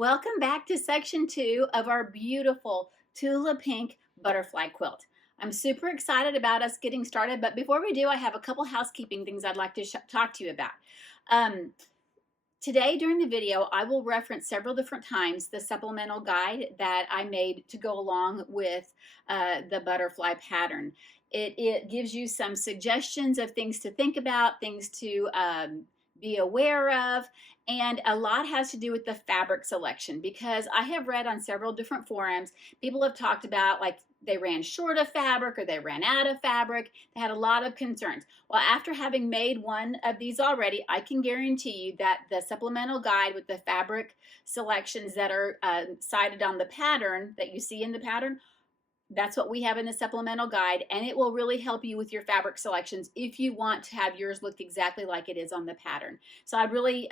Welcome back to section 2 of our beautiful Tula pink butterfly quilt. I'm super excited about us getting started, but before we do, I have a couple housekeeping things I'd like to talk to you about. Today during the video, I will reference several different times the supplemental guide that I made to go along with the butterfly pattern. It gives you some suggestions of things to think about, things to be aware of, and a lot has to do with the fabric selection, because I have read on several different forums, people have talked about like they ran short of fabric or they ran out of fabric. They had a lot of concerns. Well, after having made one of these already, I can guarantee you that the supplemental guide with the fabric selections that are cited on the pattern that you see in the pattern, that's what we have in the supplemental guide, and it will really help you with your fabric selections if you want to have yours look exactly like it is on the pattern. So I'd really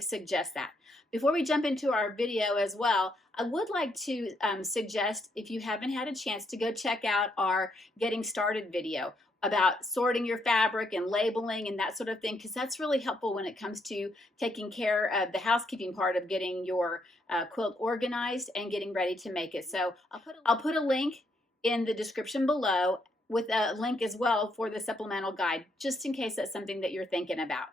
suggest that. Before we jump into our video as well, I would like to suggest, if you haven't had a chance, to go check out our Getting Started video about sorting your fabric and labeling and that sort of thing, because that's really helpful when it comes to taking care of the housekeeping part of getting your quilt organized and getting ready to make it. So I'll put a link in the description below with a link as well for the supplemental guide, just in case that's something that you're thinking about.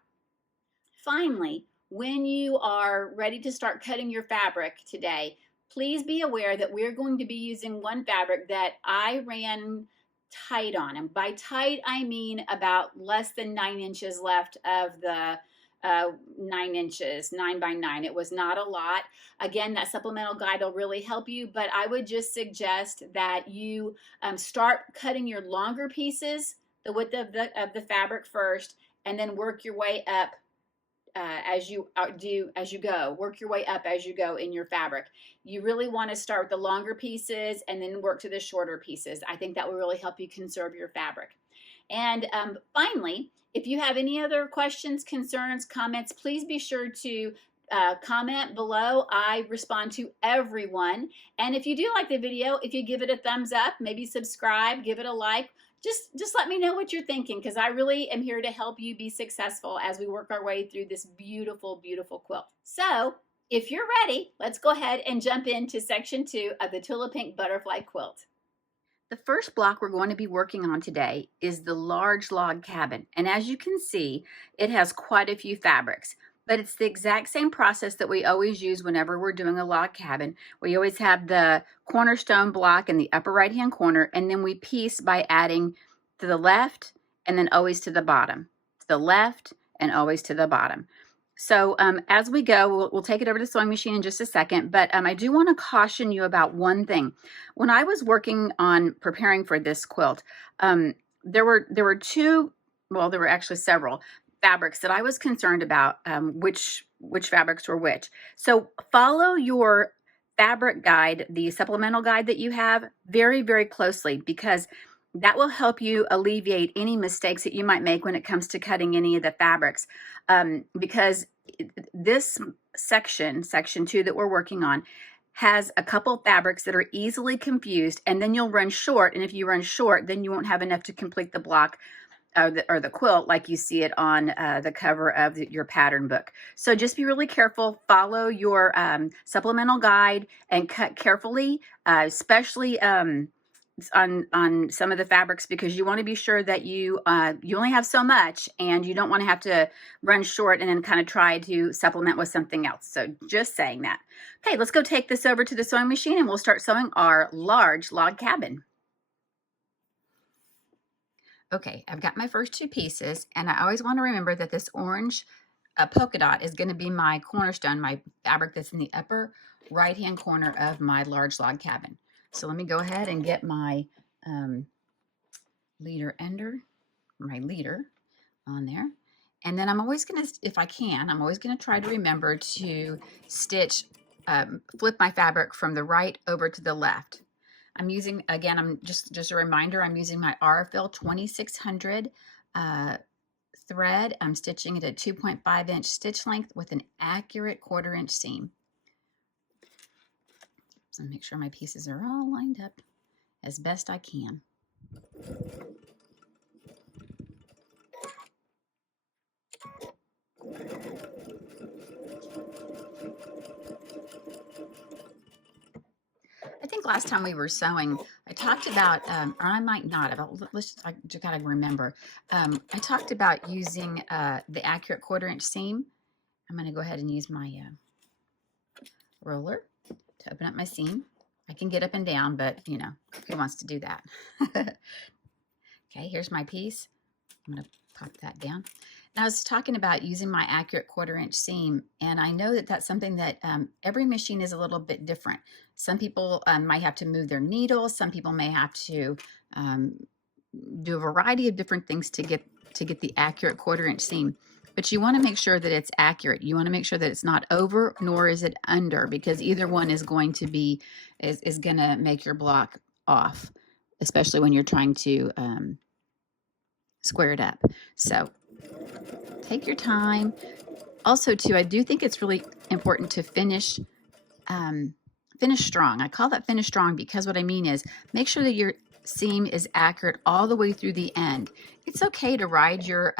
Finally, when you are ready to start cutting your fabric today, please be aware that we're going to be using one fabric that I ran tight on. And by tight, I mean about less than 9 inches left of the 9 inches, 9 by 9. It was not a lot. Again, that supplemental guide will really help you, but I would just suggest that you start cutting your longer pieces, the width of the fabric first, and then work your way up as you go. Work your way up as you go in your fabric. You really want to start with the longer pieces and then work to the shorter pieces. I think that will really help you conserve your fabric. And finally, if you have any other questions, concerns, comments, please be sure to comment below. I respond to everyone. And if you do like the video, if you give it a thumbs up, maybe subscribe, give it a like, just let me know what you're thinking, because I really am here to help you be successful as we work our way through this beautiful, beautiful quilt. So if you're ready, let's go ahead and jump into section 2 of the Tula Pink Butterfly Quilt. The first block we're going to be working on today is the large log cabin. And as you can see, it has quite a few fabrics. But it's the exact same process that we always use whenever we're doing a log cabin. We always have the cornerstone block in the upper right hand corner, and then we piece by adding to the left and then always to the bottom, to the left and always to the bottom. So as we go, we'll take it over to the sewing machine in just a second, but I do want to caution you about one thing. When I was working on preparing for this quilt, there were actually several fabrics that I was concerned about, which fabrics were which. So follow your fabric guide, the supplemental guide that you have, very, very closely, because that will help you alleviate any mistakes that you might make when it comes to cutting any of the fabrics. Because this section 2 that we're working on, has a couple fabrics that are easily confused, and then you'll run short. And if you run short, then you won't have enough to complete the block or the quilt like you see it on the cover of your pattern book. So just be really careful, follow your supplemental guide, and cut carefully, especially on some of the fabrics, because you want to be sure that you only have so much, and you don't want to have to run short and then kind of try to supplement with something else. So just saying that. Okay, let's go take this over to the sewing machine and we'll start sewing our large log cabin. Okay, I've got my first 2 pieces, and I always want to remember that this orange polka dot is going to be my cornerstone, my fabric that's in the upper right-hand corner of my large log cabin. So let me go ahead and get my leader on there. And then I'm always going to, if I can, I'm always going to try to remember to stitch, flip my fabric from the right over to the left. I'm using, again, I'm just a reminder, I'm using my Aurifil 2600 thread. I'm stitching it at 2.5 inch stitch length with an accurate 1/4 inch seam. So make sure my pieces are all lined up as best I can. last time we were sewing, I talked about, or I might not have, I just gotta remember. I talked about using the accurate 1/4 inch seam. I'm gonna go ahead and use my roller to open up my seam. I can get up and down, but you know, who wants to do that? Okay, here's my piece. I'm gonna pop that down. Now I was talking about using my accurate 1/4 inch seam, and I know that that's something that every machine is a little bit different. Some people might have to move their needle. Some people may have to do a variety of different things to get the accurate 1/4 inch seam. But you want to make sure that it's accurate. You want to make sure that it's not over nor is it under, because either one is going to be is going to make your block off, especially when you're trying to square it up. So take your time. Also, too, I do think it's really important to finish strong. I call that finish strong because what I mean is make sure that your seam is accurate all the way through the end. It's okay to ride your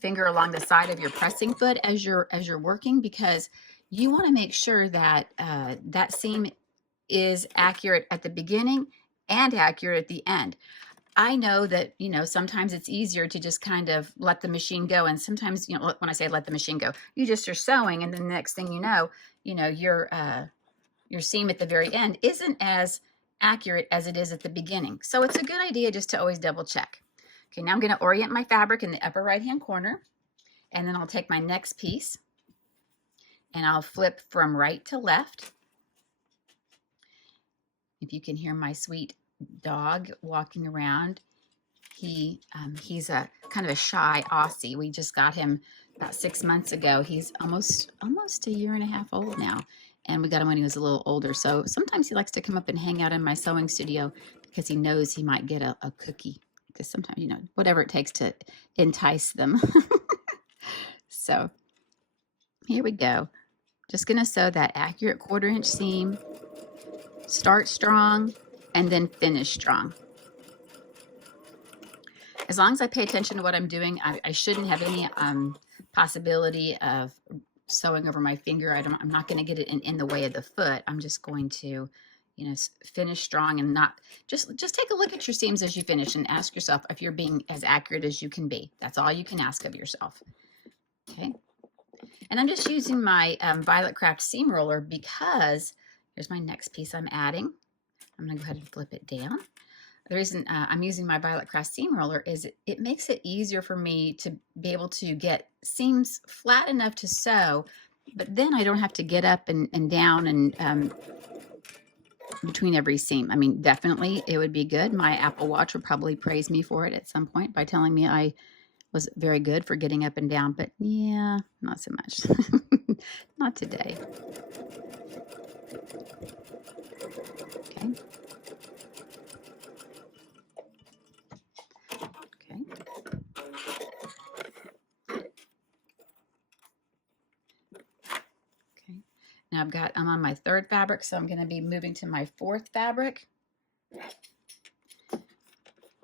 finger along the side of your pressing foot as you're working, because you want to make sure that that seam is accurate at the beginning and accurate at the end. I know that, you know, sometimes it's easier to just kind of let the machine go. And sometimes, you know, when I say let the machine go, you just are sewing, and then the next thing you know, your seam at the very end isn't as accurate as it is at the beginning. So it's a good idea just to always double check. Okay, now I'm going to orient my fabric in the upper right-hand corner, and then I'll take my next piece and I'll flip from right to left. If you can hear my sweet dog walking around, he's a kind of a shy Aussie. We just got him about 6 months ago. He's almost a year and a half old now, and we got him when he was a little older. So sometimes he likes to come up and hang out in my sewing studio because he knows he might get a cookie, because sometimes, you know, whatever it takes to entice them. So here we go. Just gonna sew that accurate 1/4 inch seam, start strong, and then finish strong. As long as I pay attention to what I'm doing, I shouldn't have any possibility of sewing over my finger. I'm not going to get it in the way of the foot. I'm just going to, you know, finish strong, and not just take a look at your seams as you finish and ask yourself if you're being as accurate as you can be. That's all you can ask of yourself. Okay. And I'm just using my Violet Craft seam roller because here's my next piece I'm adding. I'm going to go ahead and flip it down. The reason I'm using my Violet Craft seam roller is it makes it easier for me to be able to get seams flat enough to sew, but then I don't have to get up and down and between every seam. I mean, definitely it would be good. My Apple Watch would probably praise me for it at some point by telling me I was very good for getting up and down, but yeah, not so much. Not today. Okay. Now I'm on my 3rd fabric, so I'm going to be moving to my 4th fabric.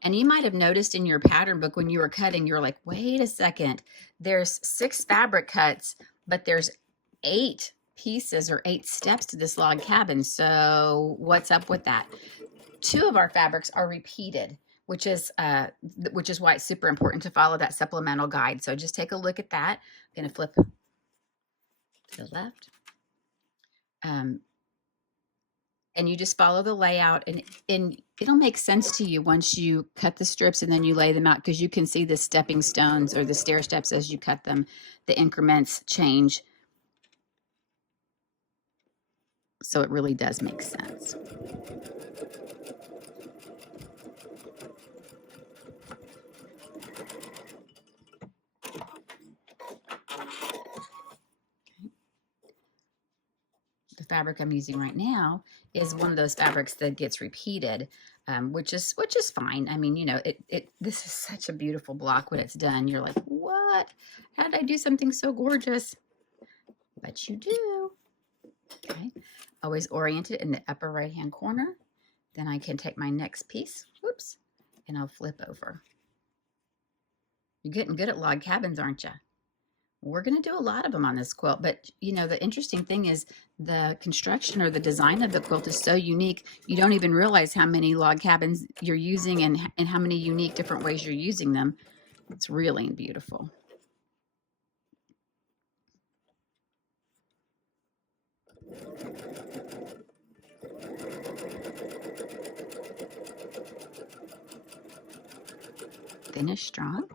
And you might have noticed in your pattern book when you were cutting, you're like, wait a second, there's 6 fabric cuts, but there's 8 pieces or 8 steps to this log cabin. So what's up with that? 2 of our fabrics are repeated, which is why it's super important to follow that supplemental guide. So just take a look at that. I'm going to flip to the left. And you just follow the layout, and it'll make sense to you once you cut the strips and then you lay them out, because you can see the stepping stones or the stair steps as you cut them. The increments change. So it really does make sense. The fabric I'm using right now is one of those fabrics that gets repeated, which is fine. I mean, you know, this is such a beautiful block when it's done. You're like, what? How did I do something so gorgeous? But you do. Okay. Always orient it in the upper right-hand corner. Then I can take my next piece, whoops, and I'll flip over. You're getting good at log cabins, aren't you? we're going to do a lot of them on this quilt, but you know, the interesting thing is the construction or the design of the quilt is so unique. You don't even realize how many log cabins you're using and how many unique different ways you're using them. It's really beautiful. Finish strong.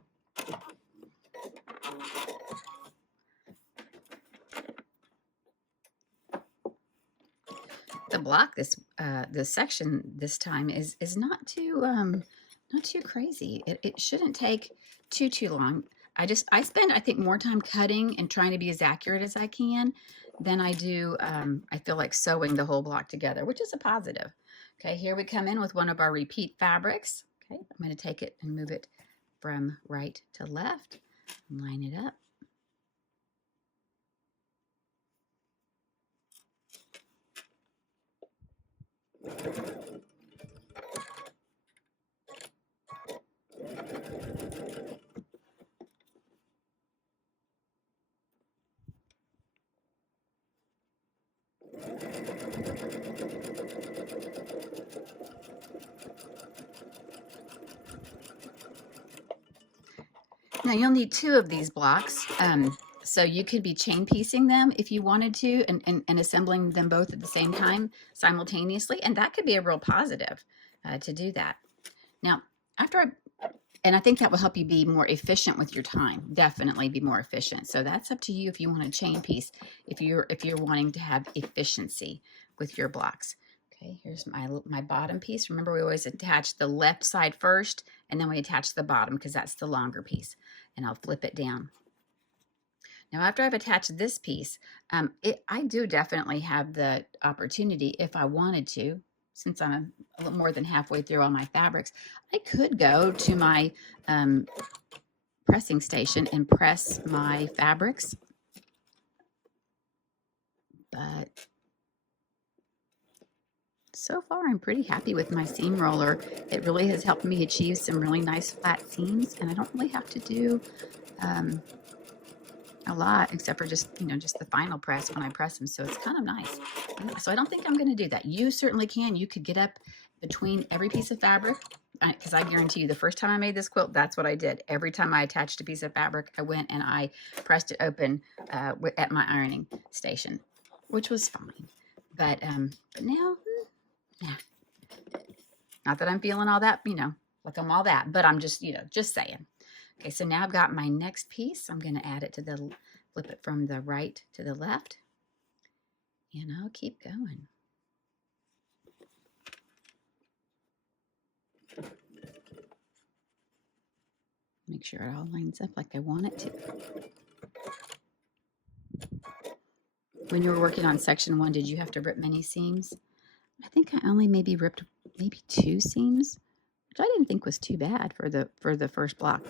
The block this section this time is not too crazy. It shouldn't take too long. I spend, I think, more time cutting and trying to be as accurate as I can than I do I feel like sewing the whole block together, which is a positive. Okay, here we come in with one of our repeat fabrics. Okay, I'm going to take it and move it from right to left, line it up. Now you'll need 2 of these blocks. So you could be chain piecing them if you wanted to and assembling them both at the same time simultaneously. And that could be a real positive to do that. Now, and I think that will help you be more efficient with your time. Definitely be more efficient. So that's up to you if you want to chain piece, if you're wanting to have efficiency with your blocks. Okay, here's my bottom piece. Remember, we always attach the left side first, and then we attach the bottom because that's the longer piece. And I'll flip it down. Now, after I've attached this piece, I do definitely have the opportunity, if I wanted to, since I'm a little more than halfway through all my fabrics, I could go to my pressing station and press my fabrics. But so far, I'm pretty happy with my seam roller. It really has helped me achieve some really nice flat seams, and I don't really have to do a lot except for just the final press when I press them. So it's kind of nice. So I don't think I'm going to do that. You certainly can. You could get up between every piece of fabric, because I guarantee you the first time I made this quilt, that's what I did. Every time I attached a piece of fabric, I went and I pressed it open at my ironing station, which was fine. But now, yeah, not that I'm feeling all that, like I'm all that, but I'm just saying. Okay, so now I've got my next piece. I'm going to add it to flip it from the right to the left, and I'll keep going. Make sure it all lines up like I want it to. When you were working on section 1, did you have to rip many seams? I think I only ripped 2 seams, which I didn't think was too bad for the first block.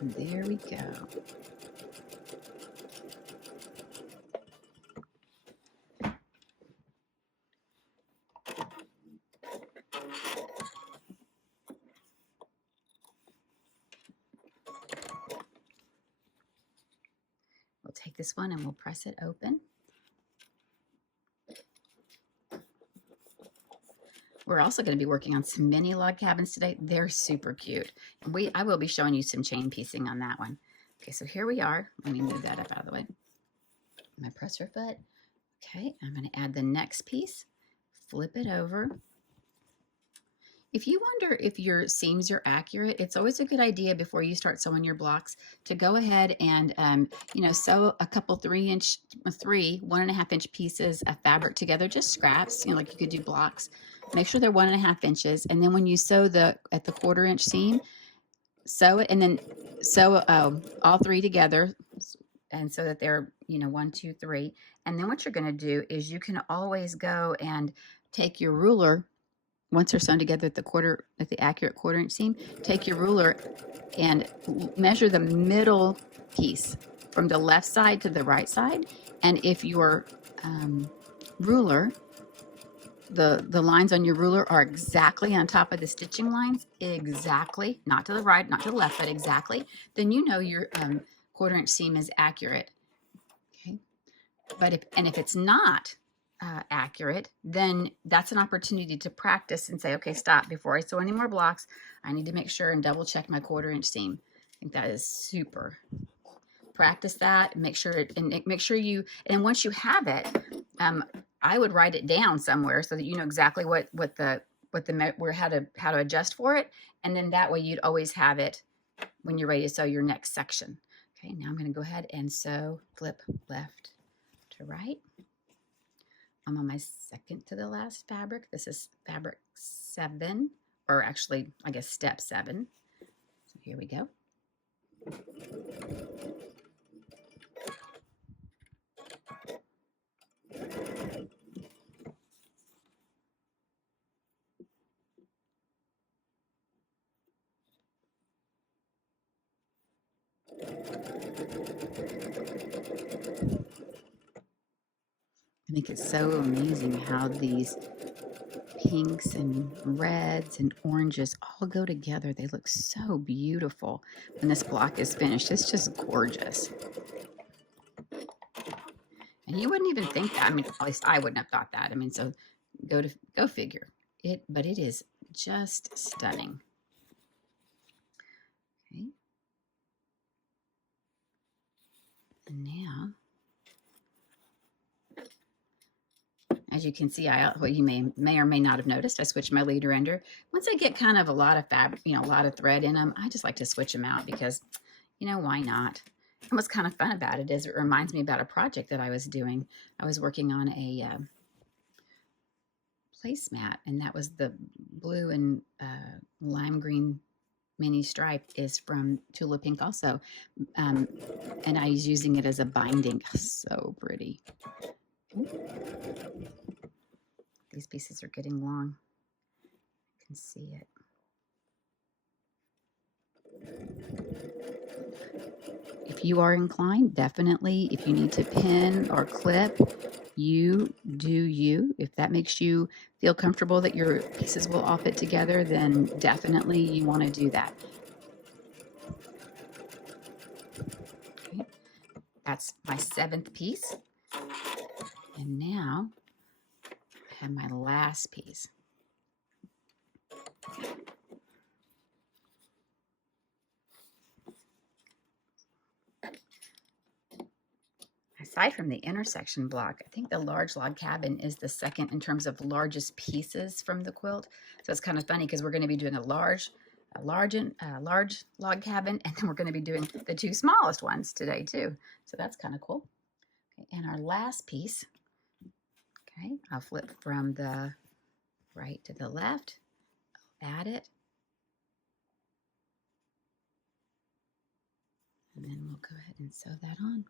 And there we go. We'll take this one and we'll press it open. We're also going to be working on some mini log cabins today. They're super cute. And I will be showing you some chain piecing on that one. Okay, so here we are. Let me move that up out of the way. My presser foot. Okay, I'm going to add the next piece. Flip it over. If you wonder if your seams are accurate, it's always a good idea before you start sewing your blocks to go ahead and, sew a couple 1.5 inch pieces of fabric together, just scraps, like you could do blocks. Make sure they're 1.5 inches. And then when you sew at the 1/4 inch seam, sew it and then sew all 3 together. And so that they're, 1, 2, 3. And then what you're going to do is you can always go and take your ruler. Once they're sewn together at the accurate 1/4 inch seam, take your ruler and measure the middle piece from the left side to the right side. And if your ruler the lines on your ruler are exactly on top of the stitching lines, exactly, not to the right, not to the left, but exactly, then you know your 1/4 inch seam is accurate. Okay, but if it's not accurate, then that's an opportunity to practice and say, okay, stop, before I sew any more blocks, I need to make sure and double check my 1/4 inch seam. I think that is super. Practice that, make sure you, and once you have it, I would write it down somewhere so that you know exactly what the where how to adjust for it, and then that way you'd always have it when you're ready to sew your next section. Okay, now I'm going to go ahead and sew, flip left to right. I'm on my second to the last fabric. This is fabric 7, or actually, I guess step 7. So here we go. I think it's so amazing how these pinks and reds and oranges all go together. They look so beautiful when this block is finished. It's just gorgeous. And you wouldn't even think that. I mean, at least I wouldn't have thought that. I mean, so go figure. But it is just stunning. Okay. And now, as you can see, well, you may or may not have noticed, I switched my leader ender. Once I get kind of a lot of fabric, a lot of thread in them, I just like to switch them out because, why not? And what's kind of fun about it is it reminds me about a project that I was doing. I was working on a placemat, and that was the blue and lime green mini stripe is from Tula Pink also. And I was using it as a binding. So pretty. These pieces are getting long. You can see it. If you are inclined, definitely, if you need to pin or clip, you do you. If that makes you feel comfortable that your pieces will all fit together, then definitely you want to do that. Okay. That's my 7th piece. And now I have my last piece. Aside from the intersection block, I think the large log cabin is the second in terms of largest pieces from the quilt. So it's kind of funny because we're going to be doing a large log cabin, and then we're going to be doing the 2 smallest ones today too. So that's kind of cool. Okay, and our last piece, okay, I'll flip from the right to the left, I'll add it, and then we'll go ahead and sew that on.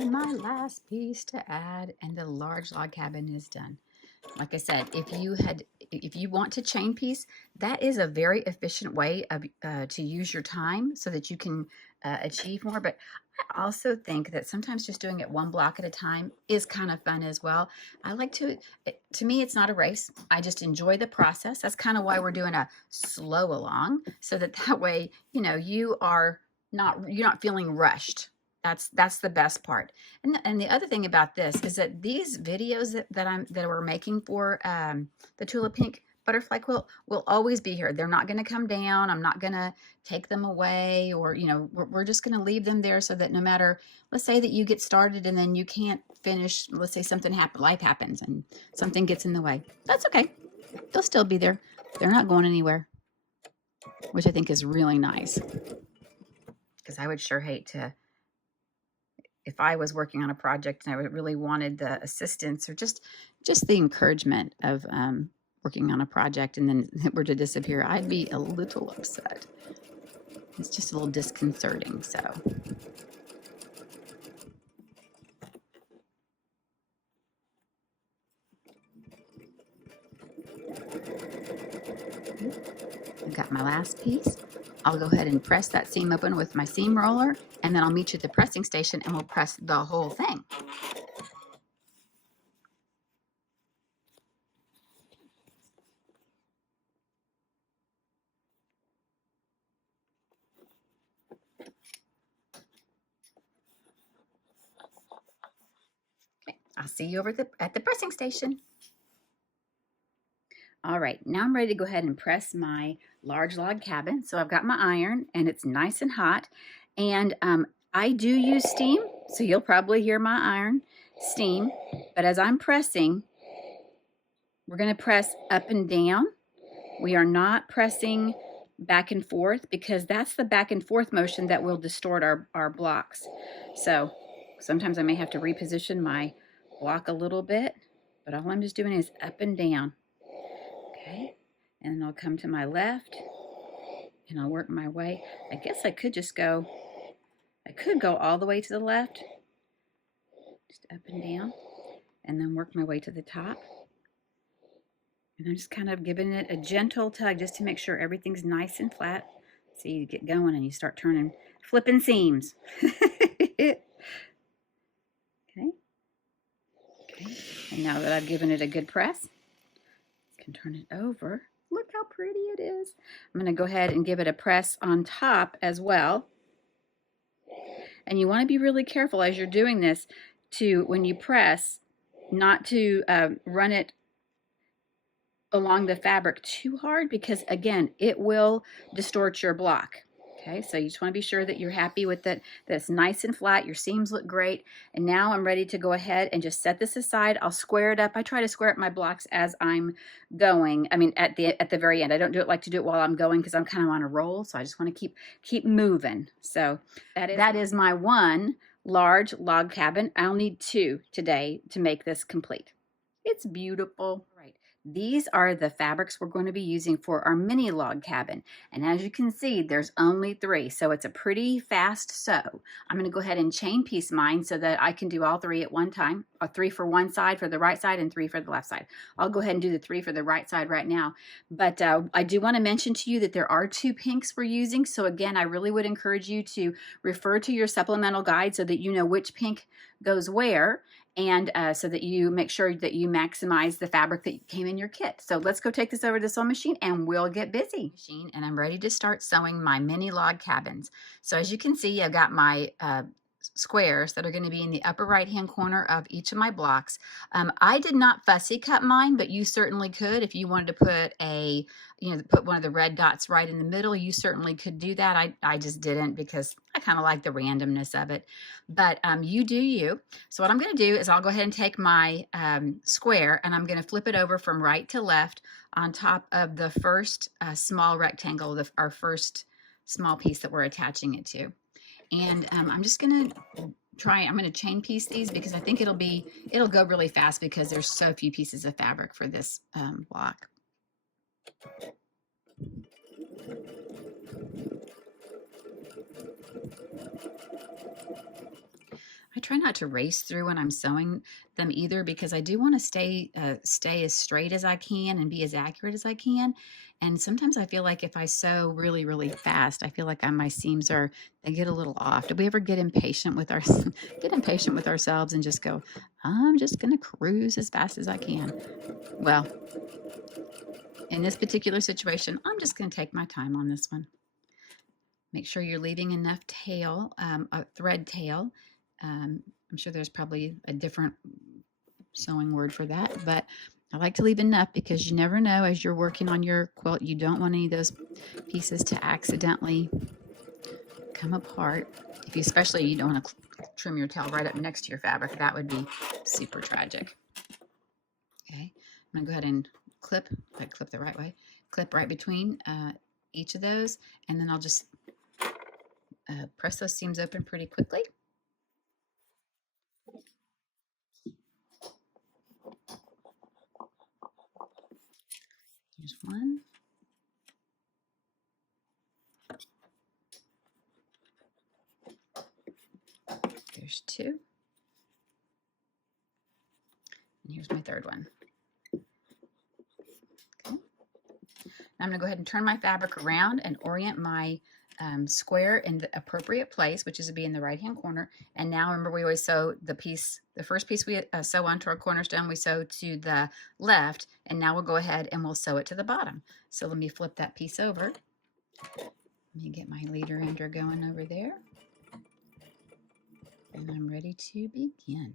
And my last piece to add, and the large log cabin is done. Like I said, if you want to chain piece, that is a very efficient way of to use your time so that you can achieve more. But I also think that sometimes just doing it 1 block at a time is kind of fun as well. I like to me, it's not a race. I just enjoy the process. That's kind of why we're doing a slow along, so that way, you're not feeling rushed. That's the best part. And the other thing about this is that these videos that we're making for the Tula Pink butterfly quilt will always be here. They're not going to come down. I'm not going to take them away, or we're just going to leave them there so that no matter, let's say that you get started and then you can't finish, let's say life happens and something gets in the way. That's okay. They'll still be there. They're not going anywhere, which I think is really nice, because I would sure hate to, if I was working on a project and I really wanted the assistance or just the encouragement of working on a project and then it were to disappear, I'd be a little upset. It's just a little disconcerting. So I've got my last piece. I'll go ahead and press that seam open with my seam roller, and then I'll meet you at the pressing station and we'll press the whole thing. Okay, I'll see you over at the pressing station. All right, now I'm ready to go ahead and press my large log cabin. So I've got my iron and it's nice and hot. And I do use steam, so you'll probably hear my iron steam. But as I'm pressing, we're going to press up and down. We are not pressing back and forth because that's the back and forth motion that will distort our blocks. So sometimes I may have to reposition my block a little bit, but all I'm just doing is up and down. Okay, and then I'll come to my left and I'll work my way. I guess I could just go, I could go all the way to the left, just up and down, and then work my way to the top. And I'm just kind of giving it a gentle tug just to make sure everything's nice and flat. So you get going and you start turning, flipping seams. Okay. Okay. And now that I've given it a good press, I can turn it over. Look how pretty it is. I'm going to go ahead and give it a press on top as well. And you want to be really careful as you're doing this to, when you press, not to run it along the fabric too hard because again it will distort your block. Okay, so you just want to be sure that you're happy with it, that it's nice and flat, your seams look great. And now I'm ready to go ahead and just set this aside. I'll square it up. I try to square up my blocks as I'm going. I mean at the very end. I don't like to do it while I'm going because I'm kind of on a roll, so I just want to keep moving. So that is my one large log cabin. I'll need two today to make this complete. It's beautiful. Right. These are the fabrics we're going to be using for our mini log cabin. And as you can see, there's only 3, so it's a pretty fast sew. I'm going to go ahead and chain piece mine so that I can do all 3 at one time. 3 for one side for the right side and 3 for the left side. I'll go ahead and do the 3 for the right side right now. But I do want to mention to you that there are 2 pinks we're using. So again, I really would encourage you to refer to your supplemental guide so that you know which pink goes where, and so that you make sure that you maximize the fabric that came in your kit. So let's go take this over to the sewing machine and we'll get busy. And I'm ready to start sewing my mini log cabins. So as you can see, I've got my squares that are going to be in the upper right hand corner of each of my blocks. I did not fussy cut mine, but you certainly could. If you wanted to put put one of the red dots right in the middle, you certainly could do that. I just didn't because I kind of like the randomness of it, but you do you. So what I'm going to do is I'll go ahead and take my square and I'm going to flip it over from right to left on top of the first small rectangle, our first small piece that we're attaching it to. And I'm just going to I'm going to chain piece these because I think it'll go really fast because there's so few pieces of fabric for this block. I try not to race through when I'm sewing them either because I do want to stay as straight as I can and be as accurate as I can. And sometimes I feel like if I sew really, really fast, I feel like my seams they get a little off. Do we ever get impatient with ourselves and just go, I'm just going to cruise as fast as I can? Well, in this particular situation, I'm just going to take my time on this one. Make sure you're leaving enough tail, a thread tail. I'm sure there's probably a different sewing word for that, but I like to leave enough because you never know as you're working on your quilt, you don't want any of those pieces to accidentally come apart. Especially you don't want to trim your tail right up next to your fabric. That would be super tragic. Okay, I'm gonna go ahead and clip the right way, clip right between each of those, and then I'll just press those seams open pretty quickly. There's two. And here's my third one. Okay. Now I'm going to go ahead and turn my fabric around and orient my square in the appropriate place, which is to be in the right-hand corner. And now remember, we always sew the first piece we sew onto our cornerstone, we sew to the left, and now we'll go ahead and we'll sew it to the bottom. So let me flip that piece over. Let me get my leader ender going over there. And I'm ready to begin.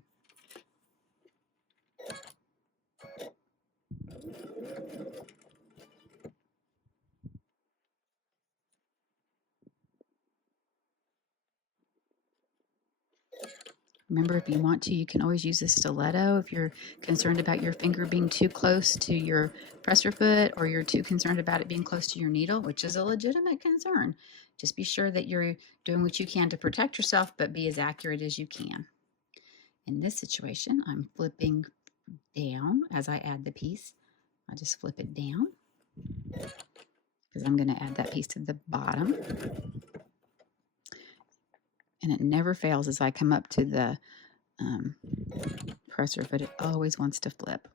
Remember, if you want to, you can always use a stiletto if you're concerned about your finger being too close to your presser foot, or you're too concerned about it being close to your needle, which is a legitimate concern. Just be sure that you're doing what you can to protect yourself, but be as accurate as you can. In this situation, I'm flipping down as I add the piece. I just flip it down because I'm going to add that piece to the bottom. And it never fails as I come up to the presser, but it always wants to flip.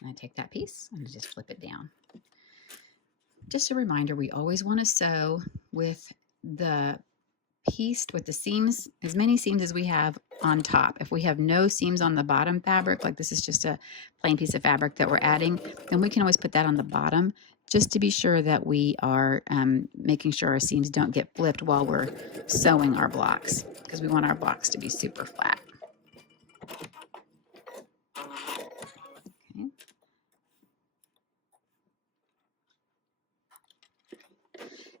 And I take that piece and I just flip it down. Just a reminder, we always want to sew with the piece, with the seams, as many seams as we have on top. If we have no seams on the bottom fabric, like this is just a plain piece of fabric that we're adding, then we can always put that on the bottom, just to be sure that we are making sure our seams don't get flipped while we're sewing our blocks, because we want our blocks to be super flat. Okay.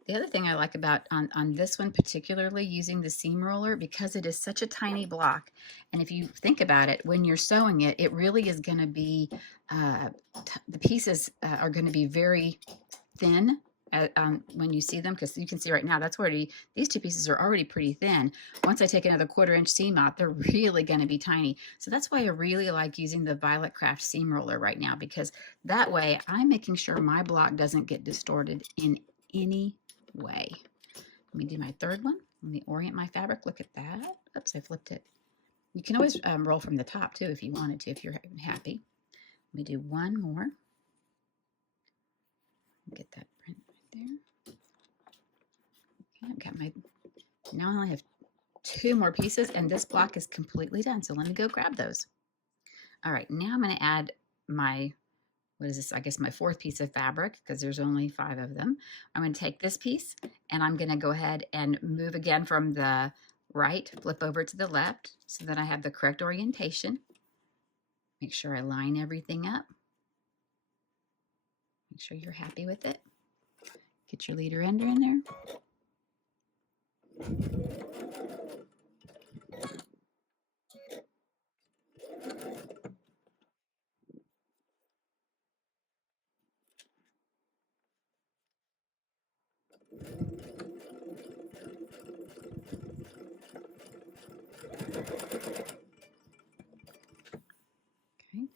The other thing I like about on this one, particularly using the seam roller, because it is such a tiny block, and if you think about it, when you're sewing it, it really is going to be, the pieces are going to be very thin when you see them, because you can see right now that's already, these two pieces are already pretty thin. Once I take another 1/4 inch seam out, they're really going to be tiny. So that's why I really like using the Violet Craft seam roller right now, because that way I'm making sure my block doesn't get distorted in any way. Let me do my third one. Let me orient my fabric. Look at that. Oops, I flipped it. You can always roll from the top too if you wanted to, if you're happy. Let me do one more. Get that print right there. Okay, I've got my, now I only have 2 more pieces and this block is completely done. So let me go grab those. All right, now I'm going to add my, what is this? I guess my 4th piece of fabric, because there's only 5 of them. I'm going to take this piece and I'm going to go ahead and move again from the right, flip over to the left so that I have the correct orientation. Make sure I line everything up. Make sure you're happy with it. Get your leader ender in there. Okay,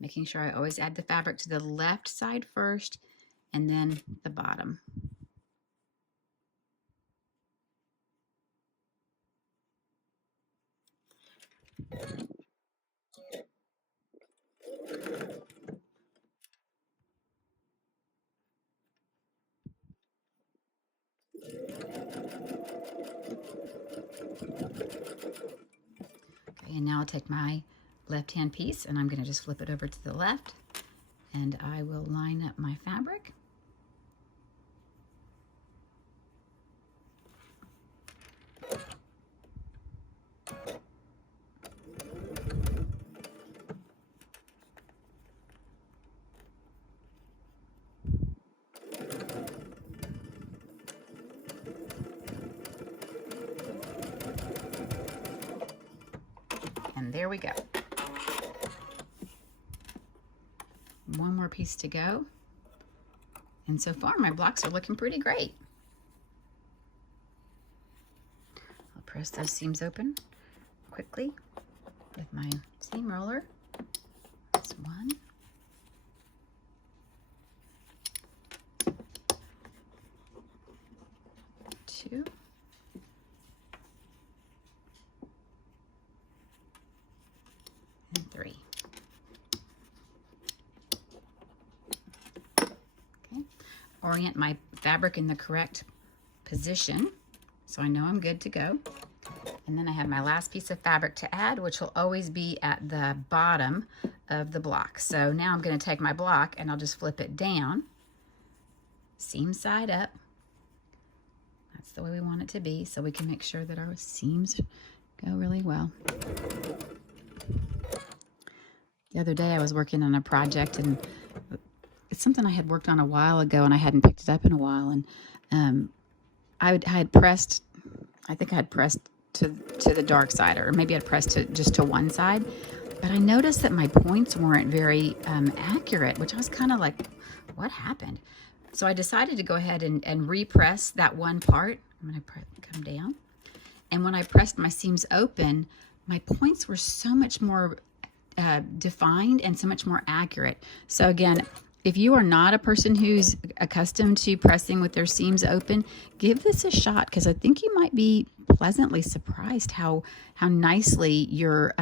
making sure I always add the fabric to the left side first and then the bottom. Okay, and now I'll take my left-hand piece and I'm going to just flip it over to the left, and I will line up my fabric. And there we go. One more piece to go. And so far my blocks are looking pretty great. I'll press those seams open quickly with my seam roller. That's one. 2. And 3. Okay. Orient my fabric in the correct position so I know I'm good to go. And then I have my last piece of fabric to add, which will always be at the bottom of the block. So now I'm going to take my block and I'll just flip it down, seam side up. That's the way we want it to be, so we can make sure that our seams go really well. The other day I was working on a project, and it's something I had worked on a while ago and I hadn't picked it up in a while, and I had pressed, I think I had pressed to the dark side, or maybe I'd pressed just to one side, but I noticed that my points weren't very accurate, which I was kind of like, what happened? So I decided to go ahead and repress that one part. I'm going to come down, and when I pressed my seams open, my points were so much more defined and so much more accurate. So again, if you are not a person who's accustomed to pressing with their seams open, give this a shot, because I think you might be pleasantly surprised how nicely your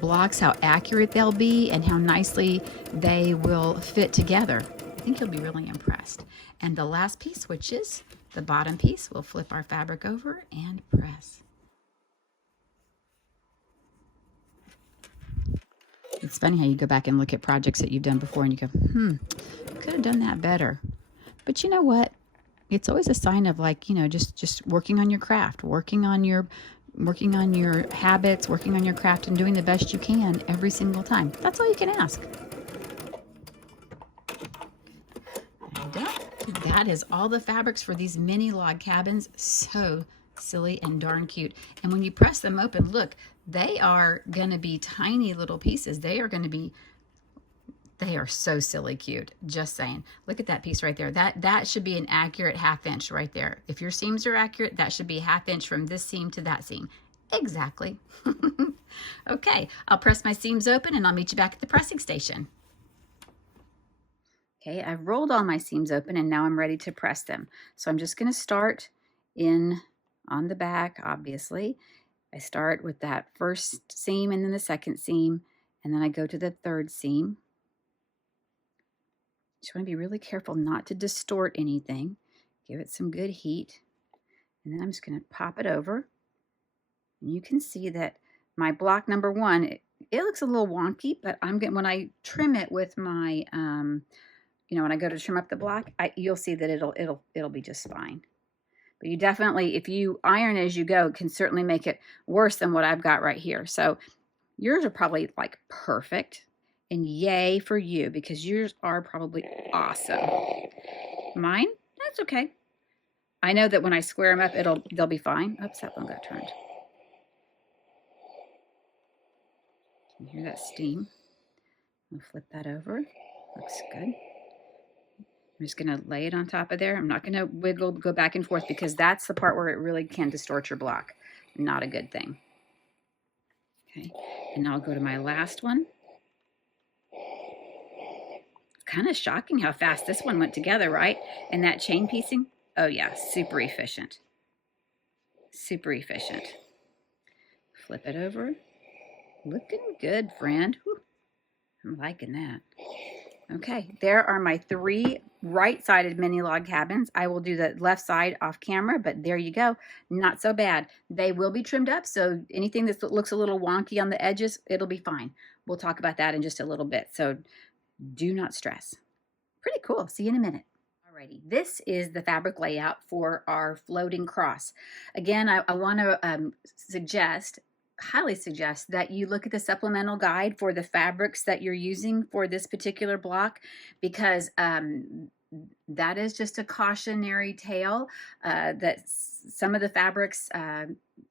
blocks, how accurate they'll be, and how nicely they will fit together. I think you'll be really impressed. And the last piece, which is the bottom piece, we'll flip our fabric over and press. It's funny how you go back and look at projects that you've done before and you go, could have done that better. But you know what? It's always a sign of, like, you know, just working on your craft, working on your habits, working on your craft, and doing the best you can every single time. That's all you can ask. And that is all the fabrics for these mini log cabins. So silly and darn cute. And when you press them open, look, they are going to be tiny little pieces. They are so silly cute. Just saying. Look at that piece right there. That should be an accurate 1/2 inch right there. If your seams are accurate, that should be 1/2 inch from this seam to that seam. Exactly. Okay, I'll press my seams open and I'll meet you back at the pressing station. Okay, I've rolled all my seams open and now I'm ready to press them. So I'm just going to start on the back, obviously. I start with that first seam and then the second seam, and then I go to the third seam. Just want to be really careful not to distort anything. Give it some good heat. And then I'm just going to pop it over. And you can see that my block number 1, it looks a little wonky, but when I trim it with my, when I go to trim up the block, you'll see that it'll be just fine. But you definitely, if you iron as you go, can certainly make it worse than what I've got right here. So yours are probably like perfect, and yay for you, because yours are probably awesome. Mine, that's okay. I know that when I square them up, they'll be fine. Oops, that one got turned. Can you hear that steam? I'll flip that over. Looks good. I'm just going to lay it on top of there. I'm not going to go back and forth, because that's the part where it really can distort your block. Not a good thing. Okay, and now I'll go to my last one. It's kind of shocking how fast this one went together, right? And that chain piecing, oh yeah, super efficient. Super efficient. Flip it over. Looking good, friend. Whew. I'm liking that. Okay, there are my 3 right-sided mini log cabins. I will do the left side off camera, but there you go. Not so bad. They will be trimmed up, so anything that looks a little wonky on the edges, it'll be fine. We'll talk about that in just a little bit, so do not stress. Pretty cool. See you in a minute. Alrighty, this is the fabric layout for our floating cross. Again, I want to highly suggest that you look at the supplemental guide for the fabrics that you're using for this particular block, because that is just a cautionary tale that some of the fabrics,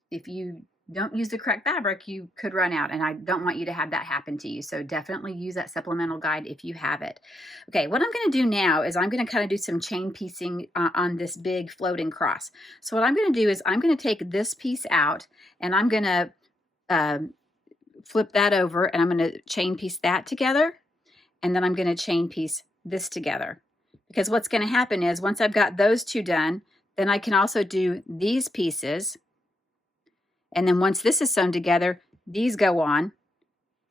if you don't use the correct fabric, you could run out, and I don't want you to have that happen to you. So definitely use that supplemental guide if you have it. Okay, what I'm going to do now is I'm going to kind of do some chain piecing on this big floating cross. So what I'm going to do is I'm going to take this piece out, and I'm going to flip that over, and I'm going to chain piece that together, and then I'm going to chain piece this together. Because what's going to happen is, once I've got those two done, then I can also do these pieces. And then once this is sewn together, these go on,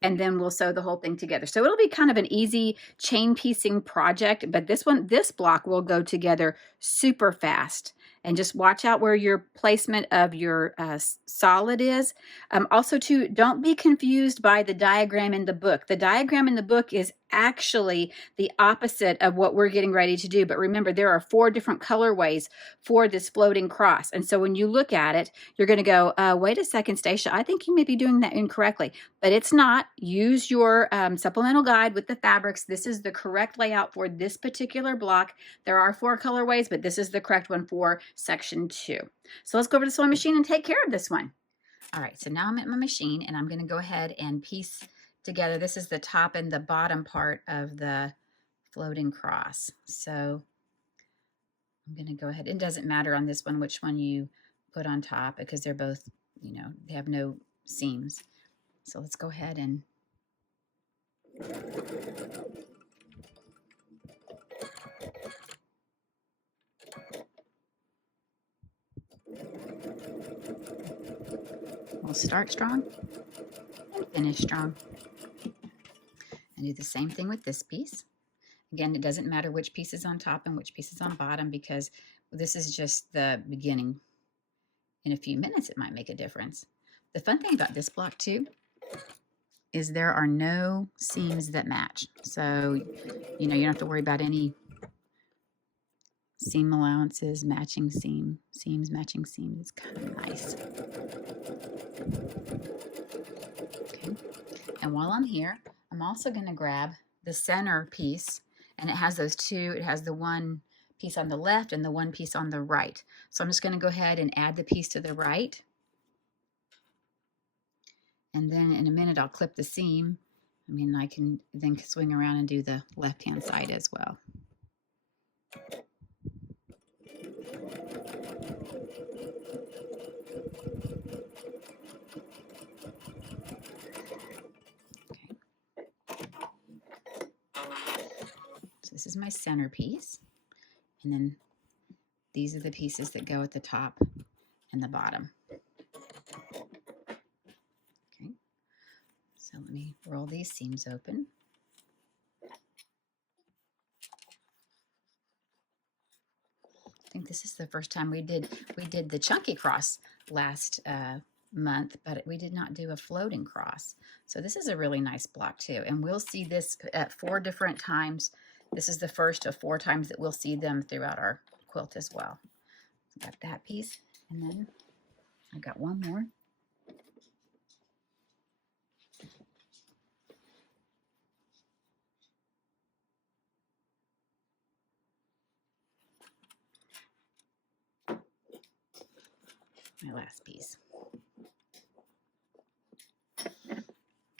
and then we'll sew the whole thing together. So it'll be kind of an easy chain piecing project, but this block will go together super fast. And just watch out where your placement of your solid is. Also too, don't be confused by the diagram in the book. The diagram in the book is actually the opposite of what we're getting ready to do. But remember, there are 4 different colorways for this floating cross. And so when you look at it, you're going to go, wait a second, Stacia, I think you may be doing that incorrectly. But it's not. Use your supplemental guide with the fabrics. This is the correct layout for this particular block. There are 4 colorways, but this is the correct one for section 2. So let's go over to the sewing machine and take care of this one. All right, so now I'm at my machine and I'm going to go ahead and piece together. This is the top and the bottom part of the floating cross. So I'm going to go ahead. It doesn't matter on this one which one you put on top because they're both, they have no seams. So let's go ahead and we'll start strong and finish strong. And do the same thing with this piece. Again, it doesn't matter which piece is on top and which piece is on bottom because this is just the beginning. In a few minutes, it might make a difference. The fun thing about this block too is there are no seams that match. So, you don't have to worry about any seam allowances, matching seams, matching seams. It's kind of nice. Okay. And while I'm here, I'm also going to grab the center piece, and it has those two. It has the one piece on the left and the one piece on the right. So I'm just going to go ahead and add the piece to the right. And then in a minute, I'll clip the seam. I can then swing around and do the left-hand side as well. This is my center piece, and then these are the pieces that go at the top and the bottom. Okay, so let me roll these seams open. I think this is the first time we did the chunky cross last month, but we did not do a floating cross. So this is a really nice block too, and we'll see this at 4 different times. This is the first of 4 times that we'll see them throughout our quilt as well. Got that piece, and then I got one more. My last piece.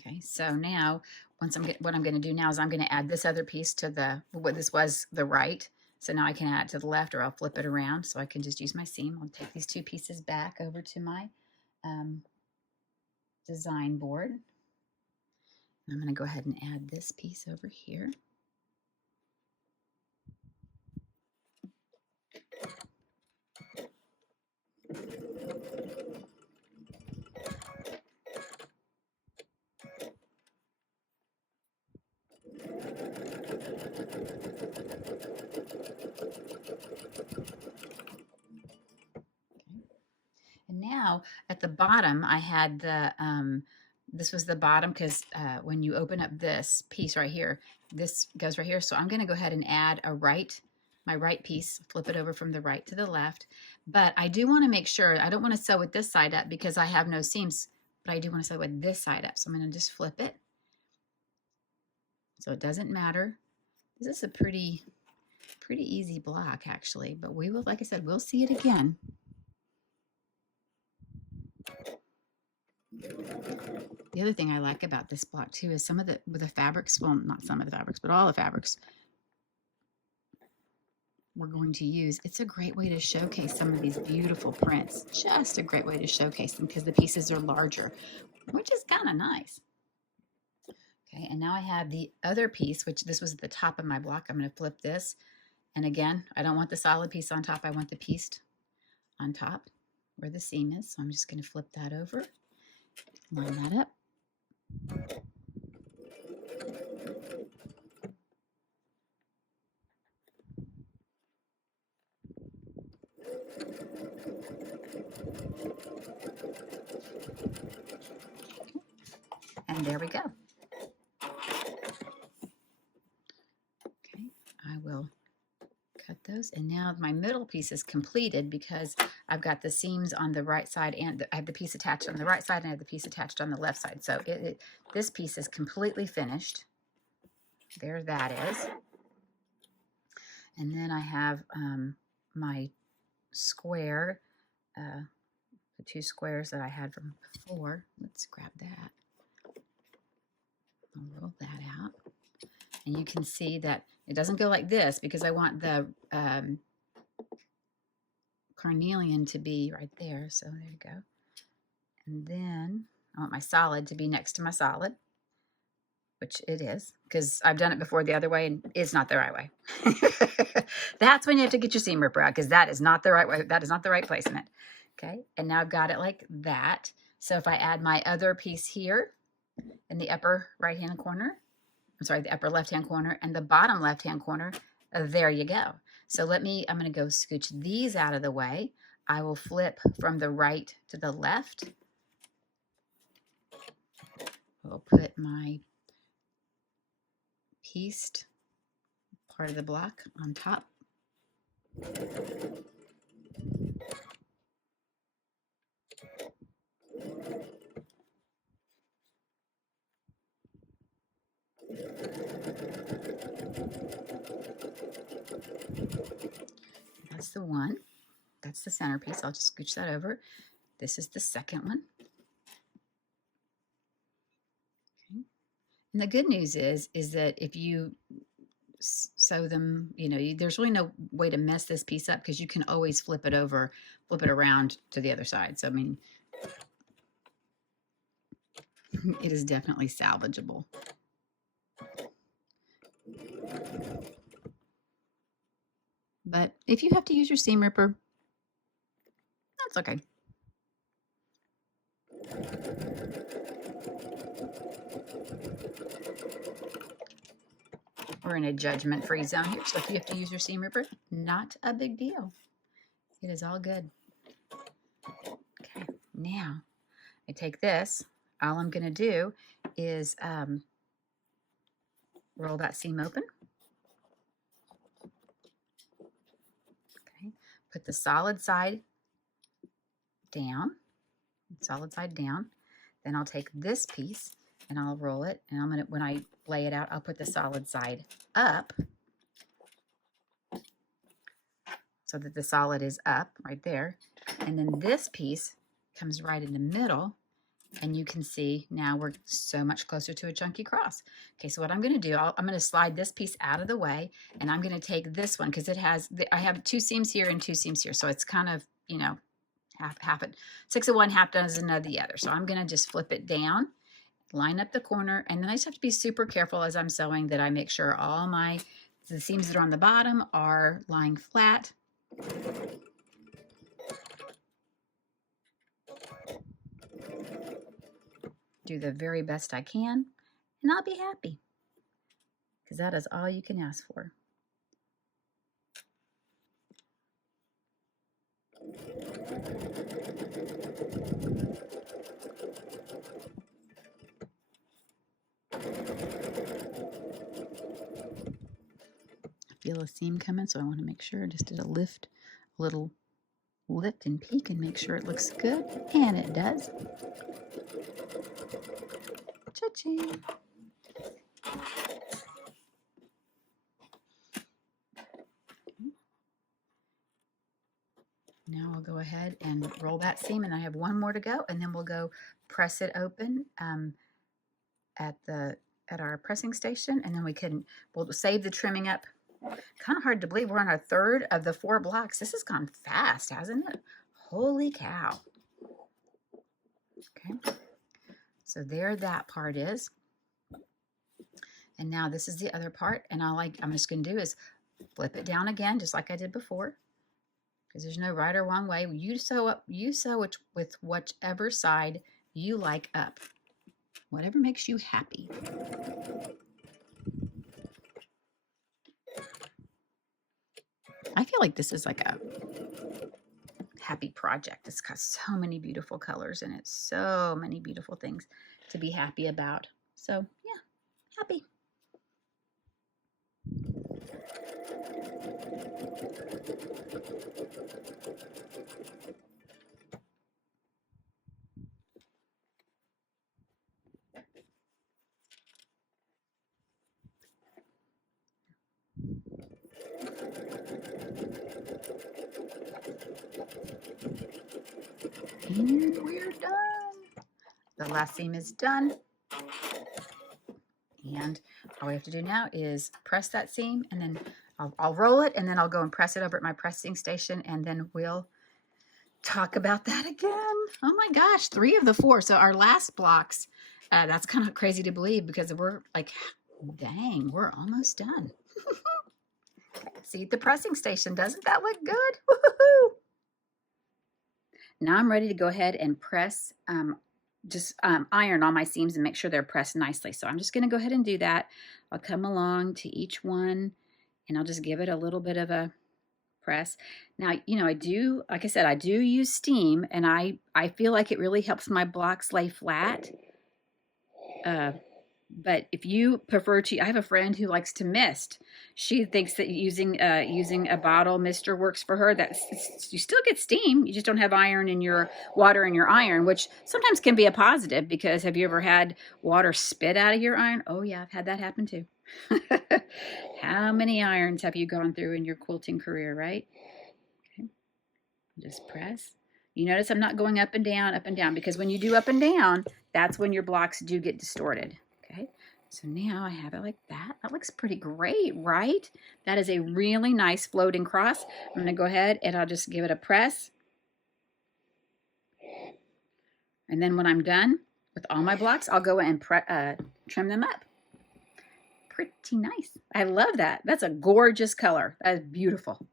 Okay, so now what I'm going to do now is I'm going to add this other piece to what this was the right. So now I can add it to the left, or I'll flip it around so I can just use my seam. I'll take these 2 pieces back over to my design board. I'm going to go ahead and add this piece over here. And now at the bottom, I had the, this was the bottom because when you open up this piece right here, this goes right here. So I'm going to go ahead and add my right piece, flip it over from the right to the left. But I do want to make sure, I don't want to sew with this side up because I have no seams, but I do want to sew with this side up. So I'm going to just flip it. So it doesn't matter. This is a pretty easy block actually, but we will, like I said, we'll see it again. The other thing I like about this block too is some of the fabrics, well, not some of the fabrics, but all the fabrics we're going to use. It's a great way to showcase some of these beautiful prints. Just a great way to showcase them because the pieces are larger, which is kind of nice. Okay, and now I have the other piece, which this was at the top of my block. I'm going to flip this. And again, I don't want the solid piece on top. I want the piece on top where the seam is. So I'm just going to flip that over, line that up. And there we go. Okay, I will cut those, and now my middle piece is completed because I've got the seams on the right side, and I have the piece attached on the right side and I have the piece attached on the left side. So this piece is completely finished. There that is. And then I have my square, the 2 squares that I had from before. Let's grab that. I'll roll that out. And you can see that it doesn't go like this because I want the carnelian to be right there. So there you go. And then I want my solid to be next to my solid, which it is, because I've done it before the other way and it's not the right way. That's when you have to get your seam ripper out, because that is not the right way. That is not the right placement. Okay, and now I've got it like that. So if I add my other piece here in the upper right-hand corner, I'm sorry, the upper left-hand corner and the bottom left-hand corner, there you go. So I'm going to go scooch these out of the way. I will flip from the right to the left. We'll put my pieced part of the block on top. That's the one. That's the centerpiece. I'll just scooch that over. This is the second one. Okay. And the good news is that if you sew them, you know, there's really no way to mess this piece up because you can always flip it over, flip it around to the other side. So, I mean, it is definitely salvageable. But if you have to use your seam ripper, that's okay. We're in a judgment-free zone here, so if you have to use your seam ripper, not a big deal. It is all good. Okay, now I take this. All I'm going to do is roll that seam open. Okay, put the solid side down. Then I'll take this piece and I'll roll it, and I'm going to, when I lay it out, I'll put the solid side up so that the solid is up right there. And then this piece comes right in the middle, and you can see now we're so much closer to a chunky cross. Okay, so what I'm going to do, I'm going to slide this piece out of the way, and I'm going to take this one because it has, I have 2 seams here and 2 seams here, so it's kind of, you know, half it, 6 of one, half dozen of the other. So I'm going to just flip it down, line up the corner, and then I just have to be super careful as I'm sewing that I make sure all the seams that are on the bottom are lying flat. Do the very best I can, and I'll be happy, because that is all you can ask for. I feel a seam coming, so I want to make sure I just did a little lift and peek and make sure it looks good, and it does. Cha-ching. Now I'll go ahead and roll that seam, and I have one more to go, and then we'll go press it open at our pressing station, and then we'll save the trimming up. Kind of hard to believe we're on our 3rd of the 4 blocks. This has gone fast, hasn't it? Holy cow. Okay, so there that part is. And now this is the other part, and I'm just going to do is flip it down again, just like I did before. because there's no right or wrong way. You sew up, you sew it with whichever side you like up, whatever makes you happy. I feel like this is like a happy project. It's got so many beautiful colors in it, so many beautiful things to be happy about. So yeah, happy. And we're done. The last seam is done. And all we have to do now is press that seam, and then I'll roll it, and then I'll go and press it over at my pressing station, and then we'll talk about that again. Oh my gosh, 3 of the 4. So our last blocks, that's kind of crazy to believe because we're like, dang, we're almost done. See the pressing station, doesn't that look good? Woo-hoo-hoo. Now I'm ready to go ahead and press, iron all my seams and make sure they're pressed nicely. So I'm just going to go ahead and do that. I'll come along to each one and I'll just give it a little bit of a press. Now, you know, I do, like I said, I do use steam, and I feel like it really helps my blocks lay flat. But if you prefer to, I have a friend who likes to mist. She thinks that using a bottle mister works for her. You still get steam. You just don't have iron in your water in your iron, which sometimes can be a positive, because have you ever had water spit out of your iron? Oh yeah, I've had that happen too. How many irons have you gone through in your quilting career, right? Okay. Just press. You notice I'm not going up and down, because when you do up and down, that's when your blocks do get distorted. Okay, so now I have it like that. That looks pretty great, right? That is a really nice floating cross. I'm going to go ahead and I'll just give it a press. And then when I'm done with all my blocks, I'll go and trim them up. Pretty nice. I love that. That's a gorgeous color. That is beautiful.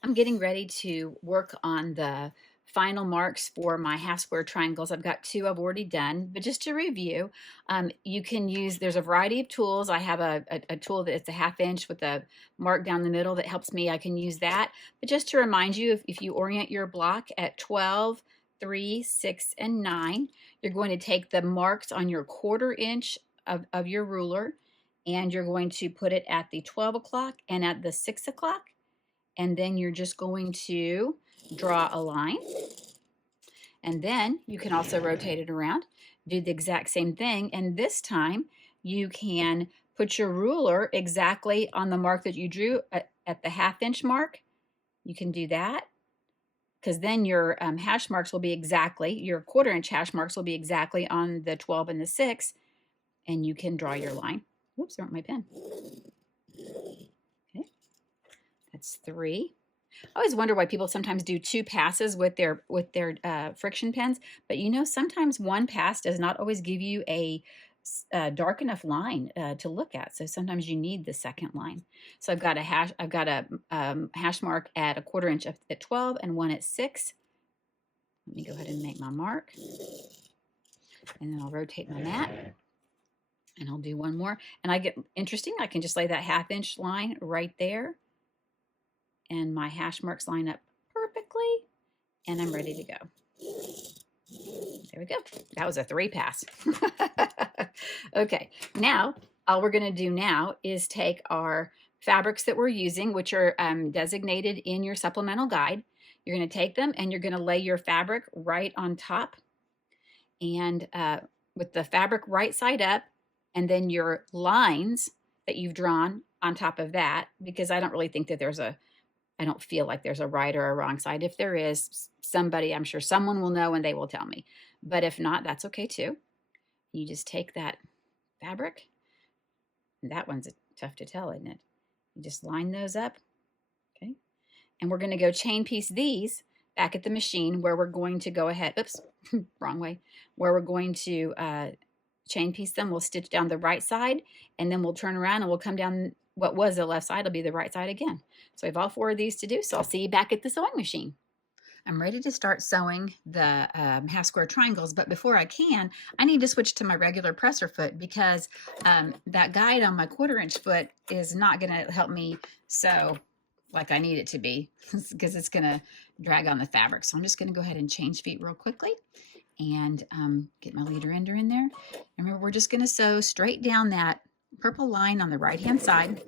I'm getting ready to work on the final marks for my half square triangles. I've got 2 I've already done, but just to review, you can use, there's a variety of tools. I have a tool that's a 1/2 inch with a mark down the middle that helps me. I can use that. But just to remind you, if you orient your block at 12, 3, 6, and 9, you're going to take the marks on your 1/4 inch of your ruler, and you're going to put it at the 12 o'clock and at the 6 o'clock. And then you're just going to draw a line. And then you can also rotate it around, do the exact same thing. And this time you can put your ruler exactly on the mark that you drew at the 1/2 inch mark. You can do that, because then your hash marks will be exactly, your 1/4 inch hash marks will be exactly on the 12 and the 6. And you can draw your line. Oops, I wrote my pen. Okay, that's 3. I always wonder why people sometimes do 2 passes with their friction pens, but you know, sometimes 1 pass does not always give you a dark enough line to look at. So sometimes you need the second line. So I've got a hash mark at a 1/4 inch at 12 and 1 at 6. Let me go ahead and make my mark, and then I'll rotate my mat. And I'll do 1 more. And I get interesting. I can just lay that 1/2 inch line right there. And my hash marks line up perfectly. And I'm ready to go. There we go. That was a 3 pass. Okay. Now, all we're going to do now is take our fabrics that we're using, which are designated in your supplemental guide. You're going to take them and you're going to lay your fabric right on top. And with the fabric right side up, and then your lines that you've drawn on top of that, because I don't really think that I don't feel like there's a right or a wrong side. If there is, somebody, I'm sure someone will know and they will tell me. But if not, that's okay too. You just take that fabric, and that one's tough to tell, isn't it? You just line those up, okay? And we're gonna go chain piece these back at the machine, where we're going to go ahead, oops, wrong way, where we're going to chain piece them. We'll stitch down the right side, and then we'll turn around and we'll come down what was the left side will be the right side again. So I have all 4 of these to do, so I'll see you back at the sewing machine. I'm ready to start sewing the half square triangles, but before I can, I need to switch to my regular presser foot because that guide on my 1/4 inch foot is not going to help me sew like I need it to be because it's going to drag on the fabric. So I'm just going to go ahead and change feet real quickly and get my leader ender in there. Remember, we're just going to sew straight down that purple line on the right hand side.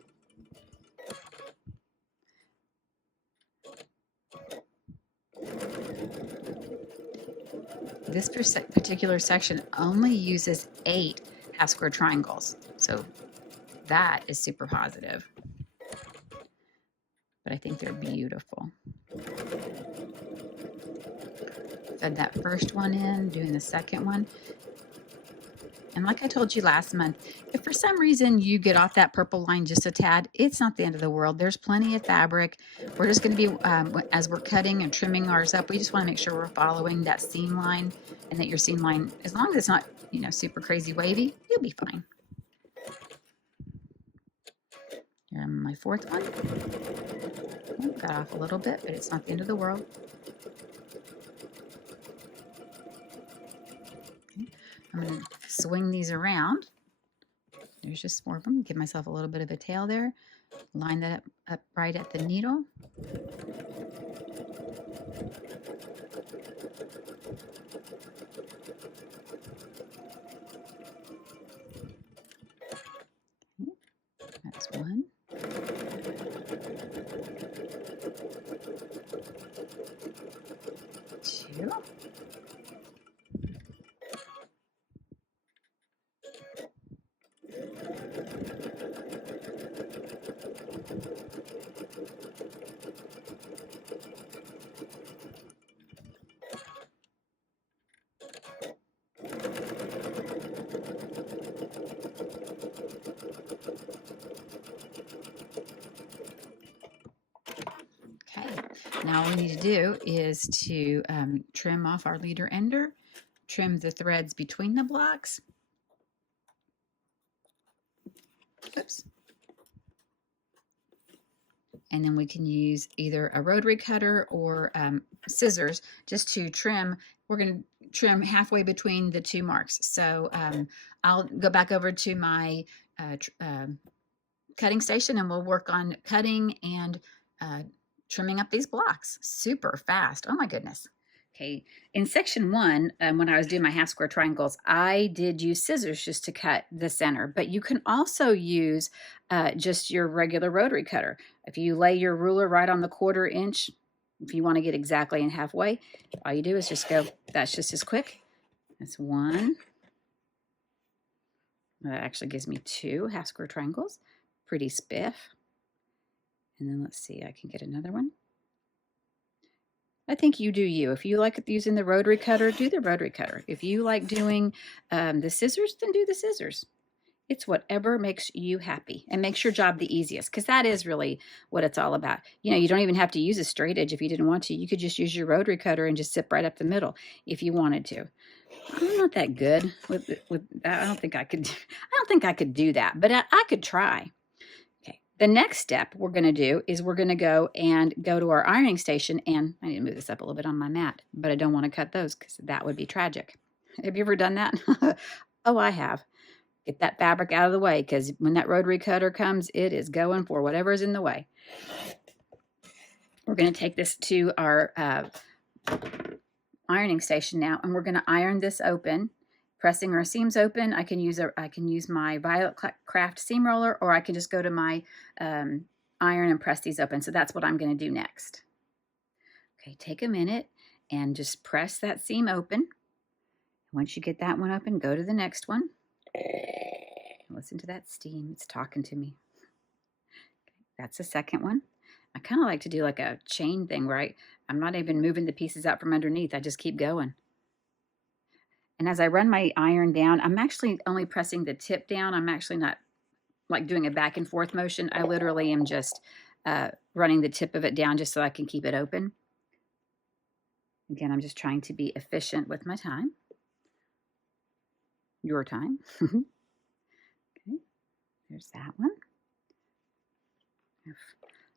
This particular section only uses 8 half square triangles, so that is super positive. But I think they're beautiful. Fed that first one in, doing the second one. And like I told you last month, if for some reason you get off that purple line just a tad, it's not the end of the world. There's plenty of fabric. We're just going to be, as we're cutting and trimming ours up, we just want to make sure we're following that seam line and that your seam line, as long as it's not, super crazy wavy, you'll be fine. Here I'm on my 4th one. Oh, got off a little bit, but it's not the end of the world. Okay. I'm going to swing these around. There's just 4 of them. Give myself a little bit of a tail there. Line that up right at the needle. Okay. That's 1. 2. Now all we need to do is to trim off our leader ender, trim the threads between the blocks. Oops. And then we can use either a rotary cutter or scissors just to trim. We're going to trim halfway between the 2 marks. So I'll go back over to my cutting station and we'll work on cutting and trimming up these blocks super fast. Oh my goodness. Okay, in section 1, when I was doing my half square triangles, I did use scissors just to cut the center, but you can also use just your regular rotary cutter. If you lay your ruler right on the 1/4 inch, if you want to get exactly in halfway, all you do is just go, that's just as quick. That's 1. That actually gives me 2 half square triangles. Pretty spiff. And then let's see, I can get another one. I think you do you. If you like using the rotary cutter, do the rotary cutter. If you like doing the scissors, then do the scissors. It's whatever makes you happy and makes your job the easiest, because that is really what it's all about. You don't even have to use a straight edge if you didn't want to. You could just use your rotary cutter and just zip right up the middle if you wanted to. I'm not that good with that. I don't think I could do that, but I could try. The next step we're going to do is we're going to go to our ironing station, and I need to move this up a little bit on my mat, but I don't want to cut those because that would be tragic. Have you ever done that? Oh, I have. Get that fabric out of the way, because when that rotary cutter comes, it is going for whatever is in the way. We're going to take this to our ironing station now, and we're going to iron this open. Pressing our seams open, I can use my Violet Craft seam roller, or I can just go to my iron and press these open. So that's what I'm going to do next. Okay, take a minute and just press that seam open. Once you get that one open, go to the next one. Listen to that steam. It's talking to me. Okay, that's the second one. I kind of like to do like a chain thing where I'm not even moving the pieces out from underneath. I just keep going. And as I run my iron down, I'm actually only pressing the tip down. I'm actually not like doing a back and forth motion. I literally am just running the tip of it down just so I can keep it open. Again, I'm just trying to be efficient with my time. Your time. Okay, there's that one.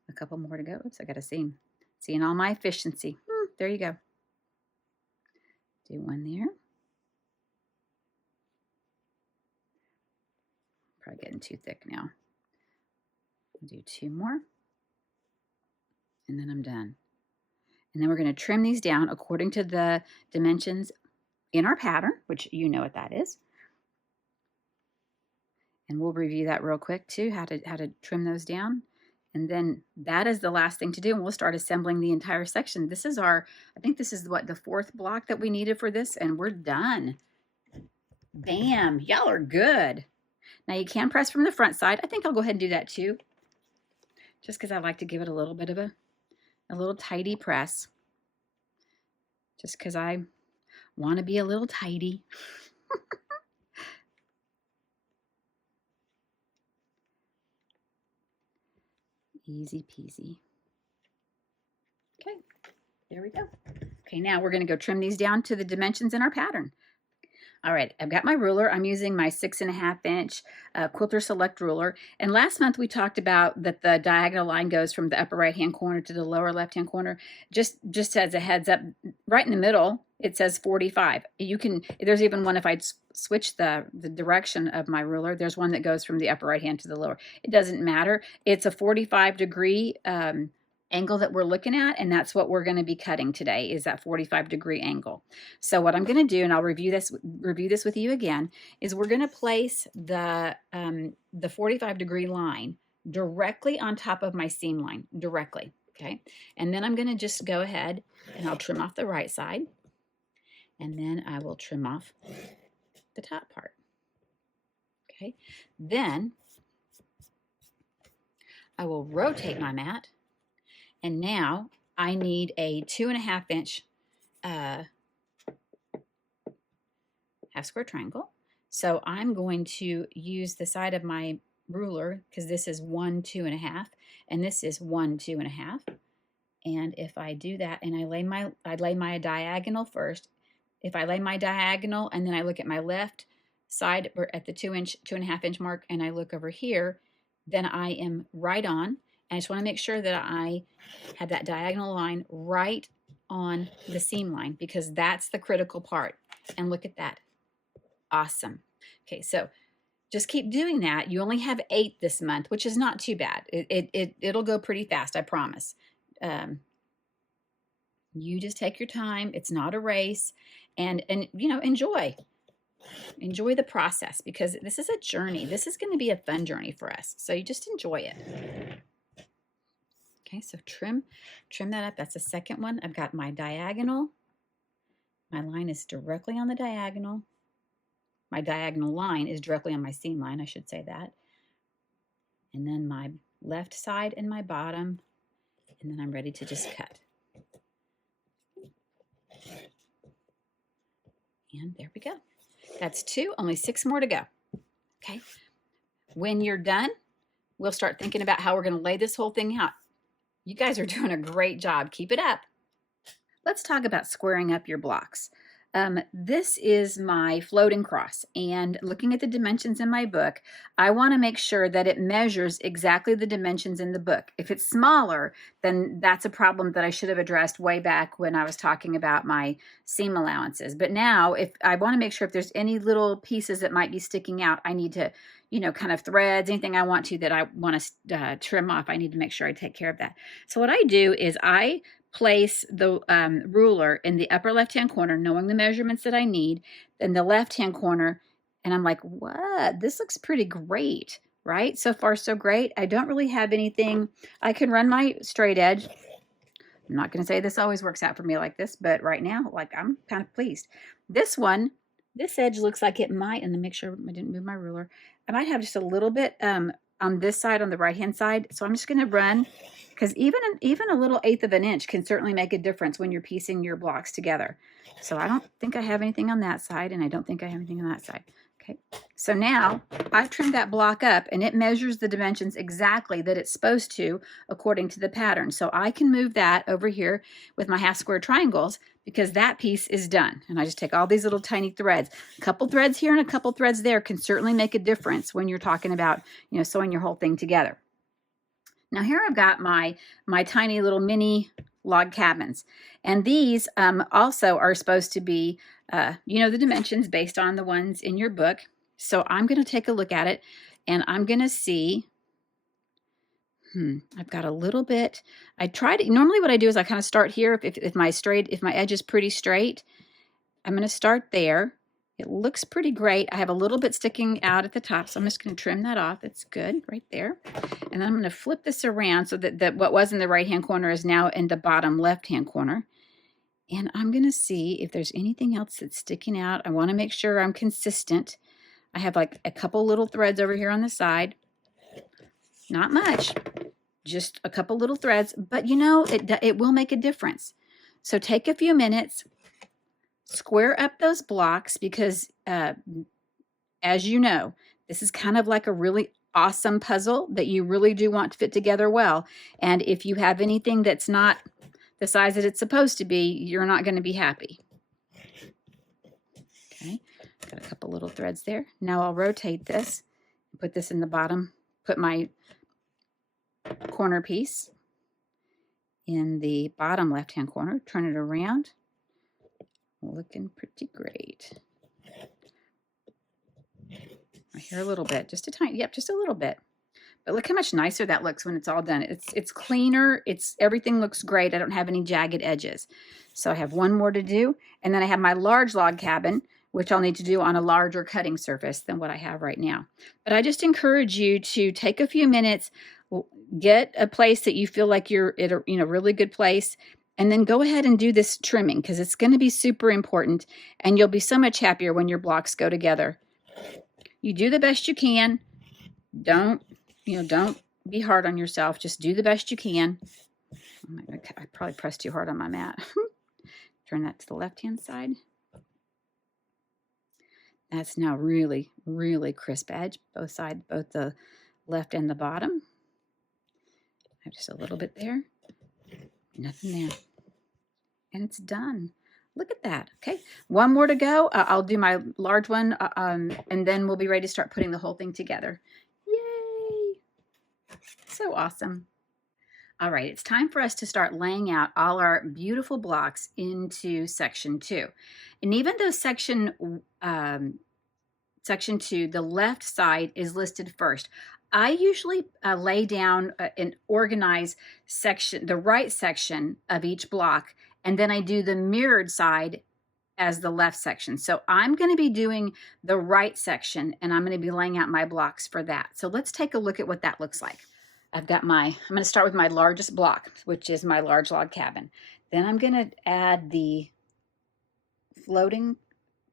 A couple more to go. Oops, I got to see. Seeing all my efficiency. There you go. Do one there. Probably getting too thick now. I'll do 2 more. And then I'm done. And then we're going to trim these down according to the dimensions in our pattern, which you know what that is. And we'll review that real quick too, how to trim those down. And then that is the last thing to do, and we'll start assembling the entire section. This is I think this is what, the 4th block that we needed for this, and we're done. Bam, y'all are good. Now you can press from the front side. I think I'll go ahead and do that too, just because I like to give it a little bit of a little tidy press, just because I want to be a little tidy. Easy peasy. Okay, there we go. Okay, now we're going to go trim these down to the dimensions in our pattern. All right, I've got my ruler. I'm using my 6.5 inch Quilter Select ruler. And last month we talked about that the diagonal line goes from the upper right-hand corner to the lower left-hand corner. Just as a heads up, right in the middle, it says 45. There's even one, if I'd switch the direction of my ruler, there's one that goes from the upper right-hand to the lower. It doesn't matter. It's a 45-degree angle that we're looking at, and that's what we're going to be cutting today, is that 45-degree angle. So what I'm going to do, and I'll review this with you again, is we're going to place the 45-degree line directly on top of my seam line, directly, okay? And then I'm going to just go ahead and I'll trim off the right side, and then I will trim off the top part, okay? Then I will rotate my mat. And now I need a 2.5 inch half square triangle. So I'm going to use the side of my ruler, because this is 1 2.5 and this is 1 2.5. And if I do that and I lay my diagonal first, if I lay my diagonal and then I look at my left side at the 2.5 inch mark, and I look over here, then I am right on. I just want to make sure that I have that diagonal line right on the seam line, because that's the critical part. And look at that. Awesome. Okay, so just keep doing that. You only have 8 this month, which is not too bad. It'll go pretty fast, I promise. You just take your time. It's not a race. And you know, enjoy the process, because this is a journey. This is going to be a fun journey for us. So you just enjoy it. Okay, so trim that up. That's the second one. I've got my diagonal. My line is directly on the diagonal. My diagonal line is directly on my seam line, I should say that. And then my left side and my bottom. And then I'm ready to just cut. And there we go. That's 2, only 6 more to go. Okay. When you're done, we'll start thinking about how we're going to lay this whole thing out. You guys are doing a great job. Keep it up. Let's talk about squaring up your blocks. This is my floating cross, and looking at the dimensions in my book, I want to make sure that it measures exactly the dimensions in the book. If it's smaller, then that's a problem that I should have addressed way back when I was talking about my seam allowances. But now, if I want to make sure if there's any little pieces that might be sticking out, I need to, you know, kind of threads, anything I want to trim off, I need to make sure I take care of that. So what I do is I place the ruler in the upper left-hand corner, knowing the measurements that I need, in the left-hand corner, and I'm like, what? This looks pretty great, right? So far, so great. I don't really have anything. I can run my straight edge. I'm not going to say this always works out for me like this, but right now, like, I'm kind of pleased. This one, this edge looks like it might, and to make sure I didn't move my ruler, I might have just a little bit on this side, on the right-hand side. So I'm just going to run, because even a little 1/8 of an inch can certainly make a difference when you're piecing your blocks together. So I don't think I have anything on that side, and I don't think I have anything on that side. Okay, so now I've trimmed that block up, and it measures the dimensions exactly that it's supposed to according to the pattern. So I can move that over here with my half square triangles, because that piece is done. And I just take all these little tiny threads. A couple threads here and a couple threads there can certainly make a difference when you're talking about, you know, sewing your whole thing together. Now here I've got my tiny little mini log cabins, and these also are supposed to be, you know, the dimensions based on the ones in your book. So I'm going to take a look at it, and I'm going to see. I've got a little bit. I tried. Normally, what I do is I kind of start here. If my edge is pretty straight, I'm going to start there. It looks pretty great. I have a little bit sticking out at the top, so I'm just going to trim that off. It's good right there. And then I'm going to flip this around so that what was in the right-hand corner is now in the bottom left-hand corner. And I'm going to see if there's anything else that's sticking out. I want to make sure I'm consistent. I have like a couple little threads over here on the side. Not much, just a couple little threads, but you know, it will make a difference. So take a few minutes, square up those blocks, because as you know, this is kind of like a really awesome puzzle that you really do want to fit together well. And if you have anything that's not the size that it's supposed to be, you're not going to be happy. Okay, got a couple little threads there. Now I'll rotate this, put this in the bottom, put my corner piece in the bottom left-hand corner, turn it around. Looking pretty great. Right here a little bit, just a tiny, yep, just a little bit. But look how much nicer that looks when it's all done. It's cleaner. Everything looks great. I don't have any jagged edges. So I have one more to do, and then I have my large log cabin, which I'll need to do on a larger cutting surface than what I have right now. But I just encourage you to take a few minutes, get a place that you feel like you're at a really good place, and then go ahead and do this trimming, because it's going to be super important, and you'll be so much happier when your blocks go together. You do the best you can. Don't be hard on yourself. Just do the best you can. I probably pressed too hard on my mat. Turn that to the left-hand side. That's now really, really crisp edge, both sides, both the left and the bottom. I have just a little bit there. Nothing there. And it's done. Look at that. Okay, one more to go. I'll do my large one, and then we'll be ready to start putting the whole thing together. Yay! So awesome. All right, it's time for us to start laying out all our beautiful blocks into section 2. And even though section 2, the left side is listed first, I usually lay down and organize the right section of each block, and then I do the mirrored side as the left section. So I'm going to be doing the right section, and I'm going to be laying out my blocks for that. So let's take a look at what that looks like. I'm going to start with my largest block, which is my large log cabin. Then I'm going to add the floating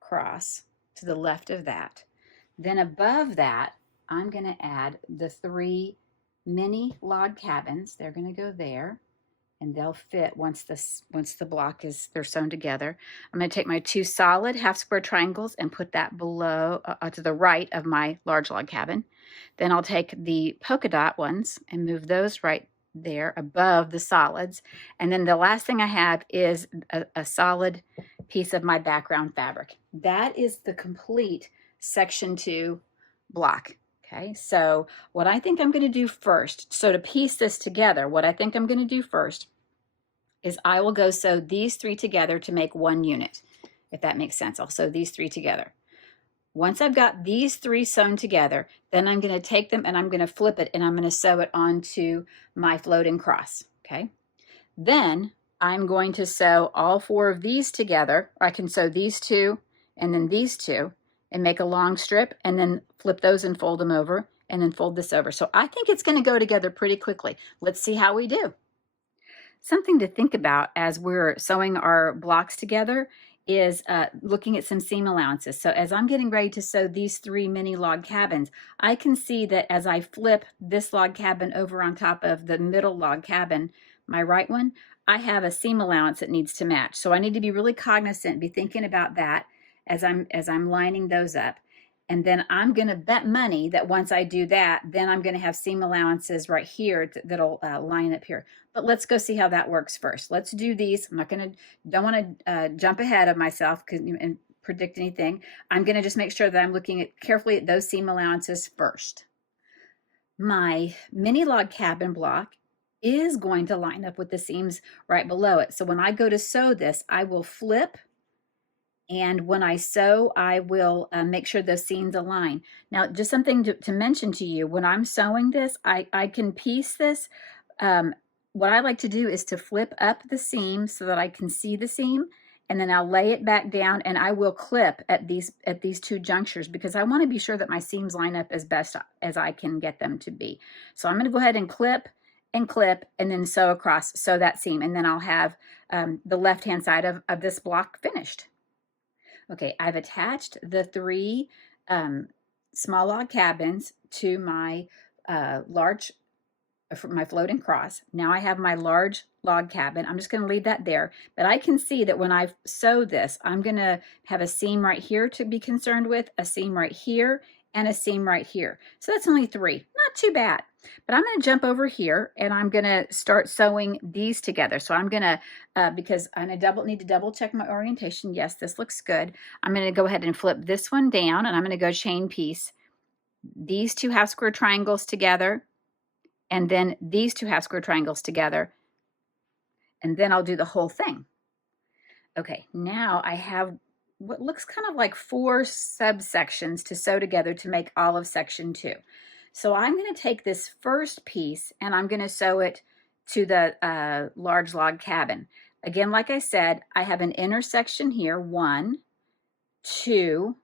cross to the left of that. Then above that, I'm going to add the 3 mini log cabins. They're going to go there, and they'll fit once the block they're sewn together. I'm going to take my 2 solid half square triangles and put that below to the right of my large log cabin. Then I'll take the polka dot ones and move those right there above the solids. And then the last thing I have is a solid piece of my background fabric. That is the complete section 2 block. Okay, so what I think I'm going to do first, so to piece this together, what I think I'm going to do first is I will go sew these 3 together to make one unit, if that makes sense. I'll sew these 3 together. Once I've got these 3 sewn together, then I'm going to take them and I'm going to flip it, and I'm going to sew it onto my floating cross. Okay, then I'm going to sew all 4 of these together. Or I can sew these 2 and then these 2 and make a long strip, and then flip those and fold them over, and then fold this over. So I think it's going to go together pretty quickly. Let's see how we do. Something to think about as we're sewing our blocks together is looking at some seam allowances. So as I'm getting ready to sew these 3 mini log cabins, I can see that as I flip this log cabin over on top of the middle log cabin, my right one, I have a seam allowance that needs to match. So I need to be really cognizant, be thinking about that as I'm lining those up. And then I'm going to bet money that once I do that, then I'm going to have seam allowances right here that'll line up here. But let's go see how that works first. Let's do these. Don't want to jump ahead of myself and predict anything. I'm going to just make sure that I'm looking carefully at those seam allowances first. My mini log cabin block is going to line up with the seams right below it. So when I go to sew this, I will flip, and when I sew, I will make sure those seams align. Now, just something to mention to you, when I'm sewing this, I can piece this. Um, what I like to do is to flip up the seam so that I can see the seam, and then I'll lay it back down, and I will clip at these two junctures because I want to be sure that my seams line up as best as I can get them to be. So I'm going to go ahead and clip, and then sew across, sew that seam, and then I'll have the left-hand side of this block finished. Okay, I've attached the three small log cabins to my large, for my floating cross. Now I have my large log cabin. I'm just going to leave that there, but I can see that when I sew this, I'm going to have a seam right here to be concerned with, a seam right here, and a seam right here. So that's only three, not too bad. But I'm going to jump over here and I'm going to start sewing these together. So I'm going to, because I need to double check my orientation. Yes, this looks good. I'm going to go ahead and flip this one down, and I'm going to go chain piece these two half square triangles together, and then these two half square triangles together, and then I'll do the whole thing. Okay, now I have what looks kind of like 4 subsections to sew together to make all of section 2. So I'm going to take this first piece and I'm going to sew it to the large log cabin. Again, like I said, I have an intersection here, 1, 2,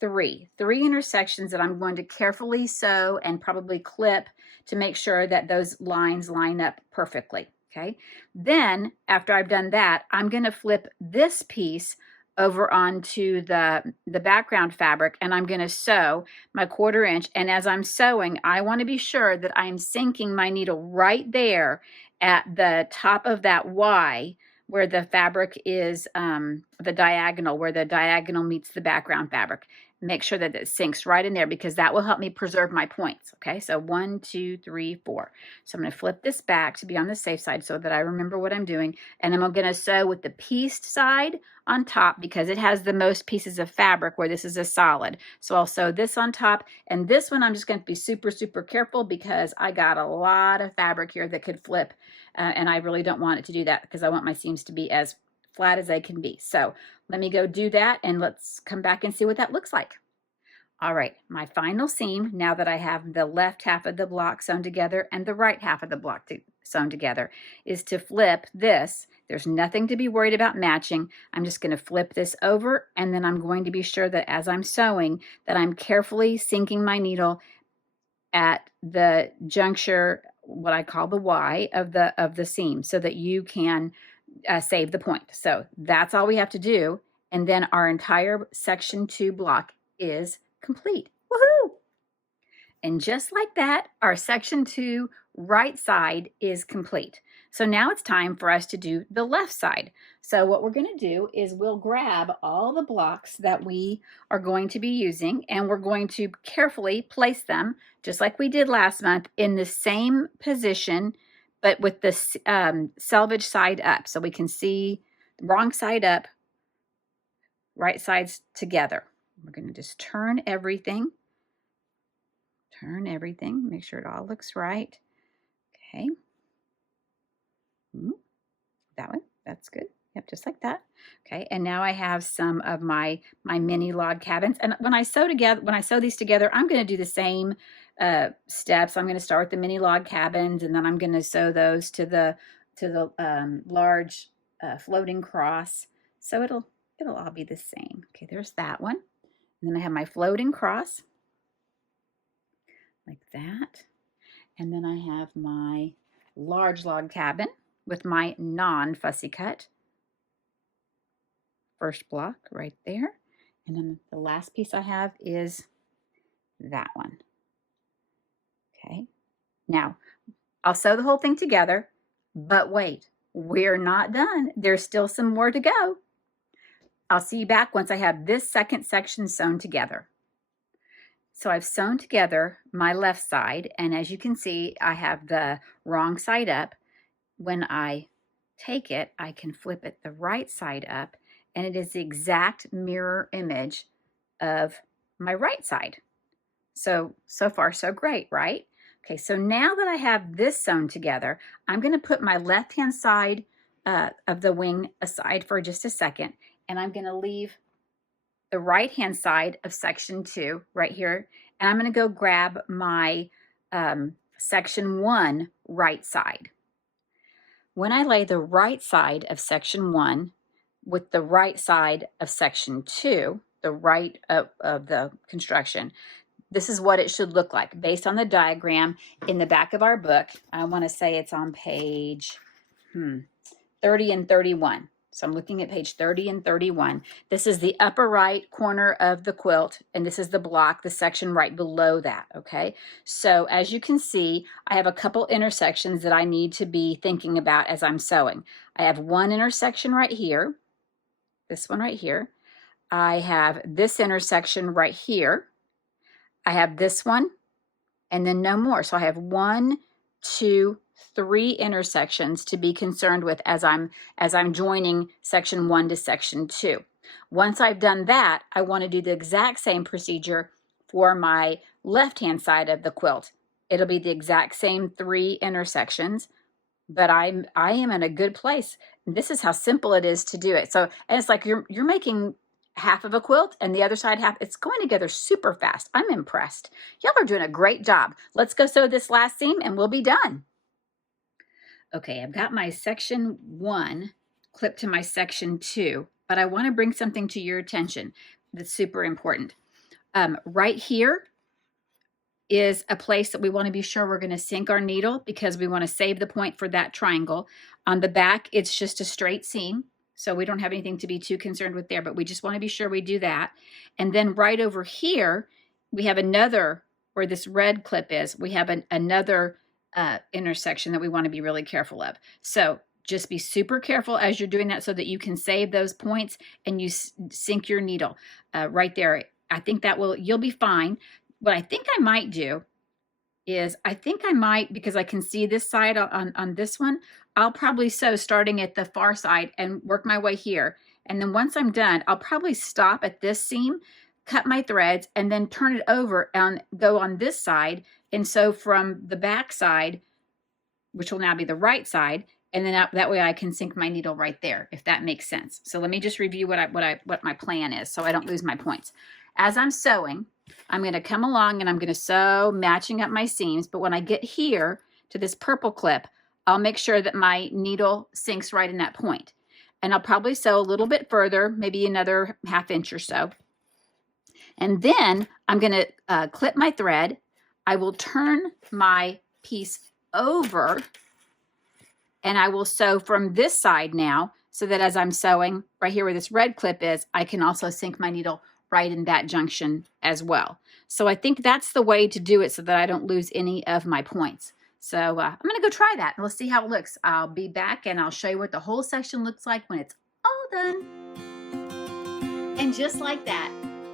3 intersections that I'm going to carefully sew and probably clip to make sure that those lines line up perfectly. Okay, then after I've done that, I'm going to flip this piece over onto the background fabric, and I'm going to sew my 1/4 inch. And as I'm sewing, I want to be sure that I'm sinking my needle right there at the top of that Y, where the fabric is the diagonal, where the diagonal meets the background fabric. Make sure that it sinks right in there because that will help me preserve my points. Okay, so 1, 2, 3, 4. So I'm going to flip this back to be on the safe side so that I remember what I'm doing. And I'm going to sew with the pieced side on top because it has the most pieces of fabric where this is a solid. So I'll sew this on top, and this one I'm just going to be super, super careful because I got a lot of fabric here that could flip, and I really don't want it to do that because I want my seams to be as flat as they can be. So let me go do that, and let's come back and see what that looks like. All right, my final seam, now that I have the left half of the block sewn together and the right half of the block sewn together, is to flip this. There's nothing to be worried about matching. I'm just going to flip this over, and then I'm going to be sure that as I'm sewing that I'm carefully sinking my needle at the juncture, what I call the Y of the seam, so that you can save the point. So that's all we have to do, and then our entire section 2 block is complete. Woohoo! And just like that, our section 2 right side is complete. So now it's time for us to do the left side. So what we're going to do is we'll grab all the blocks that we are going to be using, and we're going to carefully place them, just like we did last month, in the same position, but with the selvage side up. So we can see wrong side up, right sides together. We're going to just turn everything, make sure it all looks right. Okay. That one, that's good. Yep, just like that. Okay, and now I have some of my mini log cabins. And when I sew these together, I'm going to do the same steps. I'm going to start with the mini log cabins, and then I'm going to sew those to the large floating cross. So it'll all be the same. Okay, there's that one. And then I have my floating cross, like that. And then I have my large log cabin with my non-fussy cut. First block right there. And then the last piece I have is that one. Okay. Now, I'll sew the whole thing together, but wait, we're not done. There's still some more to go. I'll see you back once I have this second section sewn together. So I've sewn together my left side, and as you can see, I have the wrong side up. When I take it, I can flip it the right side up, and it is the exact mirror image of my right side. So far, so great, right? Okay, so now that I have this sewn together, I'm going to put my left-hand side of the wing aside for just a second, and I'm going to leave the right-hand side of section 2 right here, and I'm going to go grab my section 1 right side. When I lay the right side of section 1 with the right side of section 2, the right of the construction, this is what it should look like based on the diagram in the back of our book. I want to say it's on page 30 and 31. So I'm looking at page 30 and 31. This is the upper right corner of the quilt, and this is the block, the section right below that, okay? So as you can see, I have a couple intersections that I need to be thinking about as I'm sewing. I have one intersection right here, this one right here. I have this intersection right here. I have this one, and then no more. So I have 1, 2, 3 intersections to be concerned with as I'm joining section 1 to section 2. Once I've done that, I want to do the exact same procedure for my left-hand side of the quilt. It'll be the exact same 3 intersections, but I am in a good place. This is how simple it is to do it. So, and it's like you're making half of a quilt and the other side half. It's going together super fast. I'm impressed. Y'all are doing a great job. Let's go sew this last seam and we'll be done. Okay, I've got my section 1 clipped to my section 2, but I want to bring something to your attention that's super important. Right here is a place that we want to be sure we're going to sink our needle because we want to save the point for that triangle. On the back, it's just a straight seam, so we don't have anything to be too concerned with there, but we just want to be sure we do that. And then right over here, we have another, where this red clip is, we have another intersection that we want to be really careful of. So just be super careful as you're doing that so that you can save those points and you sink your needle right there. I think that you'll be fine. What I think I might do is, because I can see this side on this one, I'll probably sew starting at the far side and work my way here. And then once I'm done, I'll probably stop at this seam, cut my threads, and then turn it over and go on this side and sew from the back side, which will now be the right side, and then that way I can sink my needle right there, if that makes sense. So let me just review what my plan is so I don't lose my points. As I'm sewing, I'm going to come along and I'm going to sew matching up my seams, but when I get here to this purple clip, I'll make sure that my needle sinks right in that point. And I'll probably sew a little bit further, maybe another ½ inch or so. And then I'm going to clip my thread. I will turn my piece over and I will sew from this side now so that as I'm sewing right here where this red clip is, I can also sink my needle right in that junction as well. So I think that's the way to do it so that I don't lose any of my points. So I'm going to go try that and we'll see how it looks. I'll be back and I'll show you what the whole section looks like when it's all done. And just like that,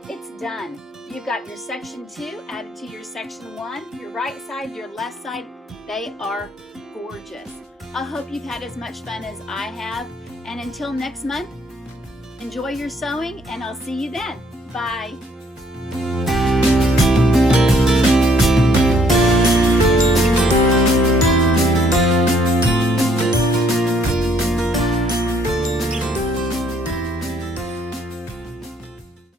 it's done. You've got your section 2 added to your section 1, your right side, your left side. They are gorgeous. I hope you've had as much fun as I have. And until next month, enjoy your sewing and I'll see you then. Bye.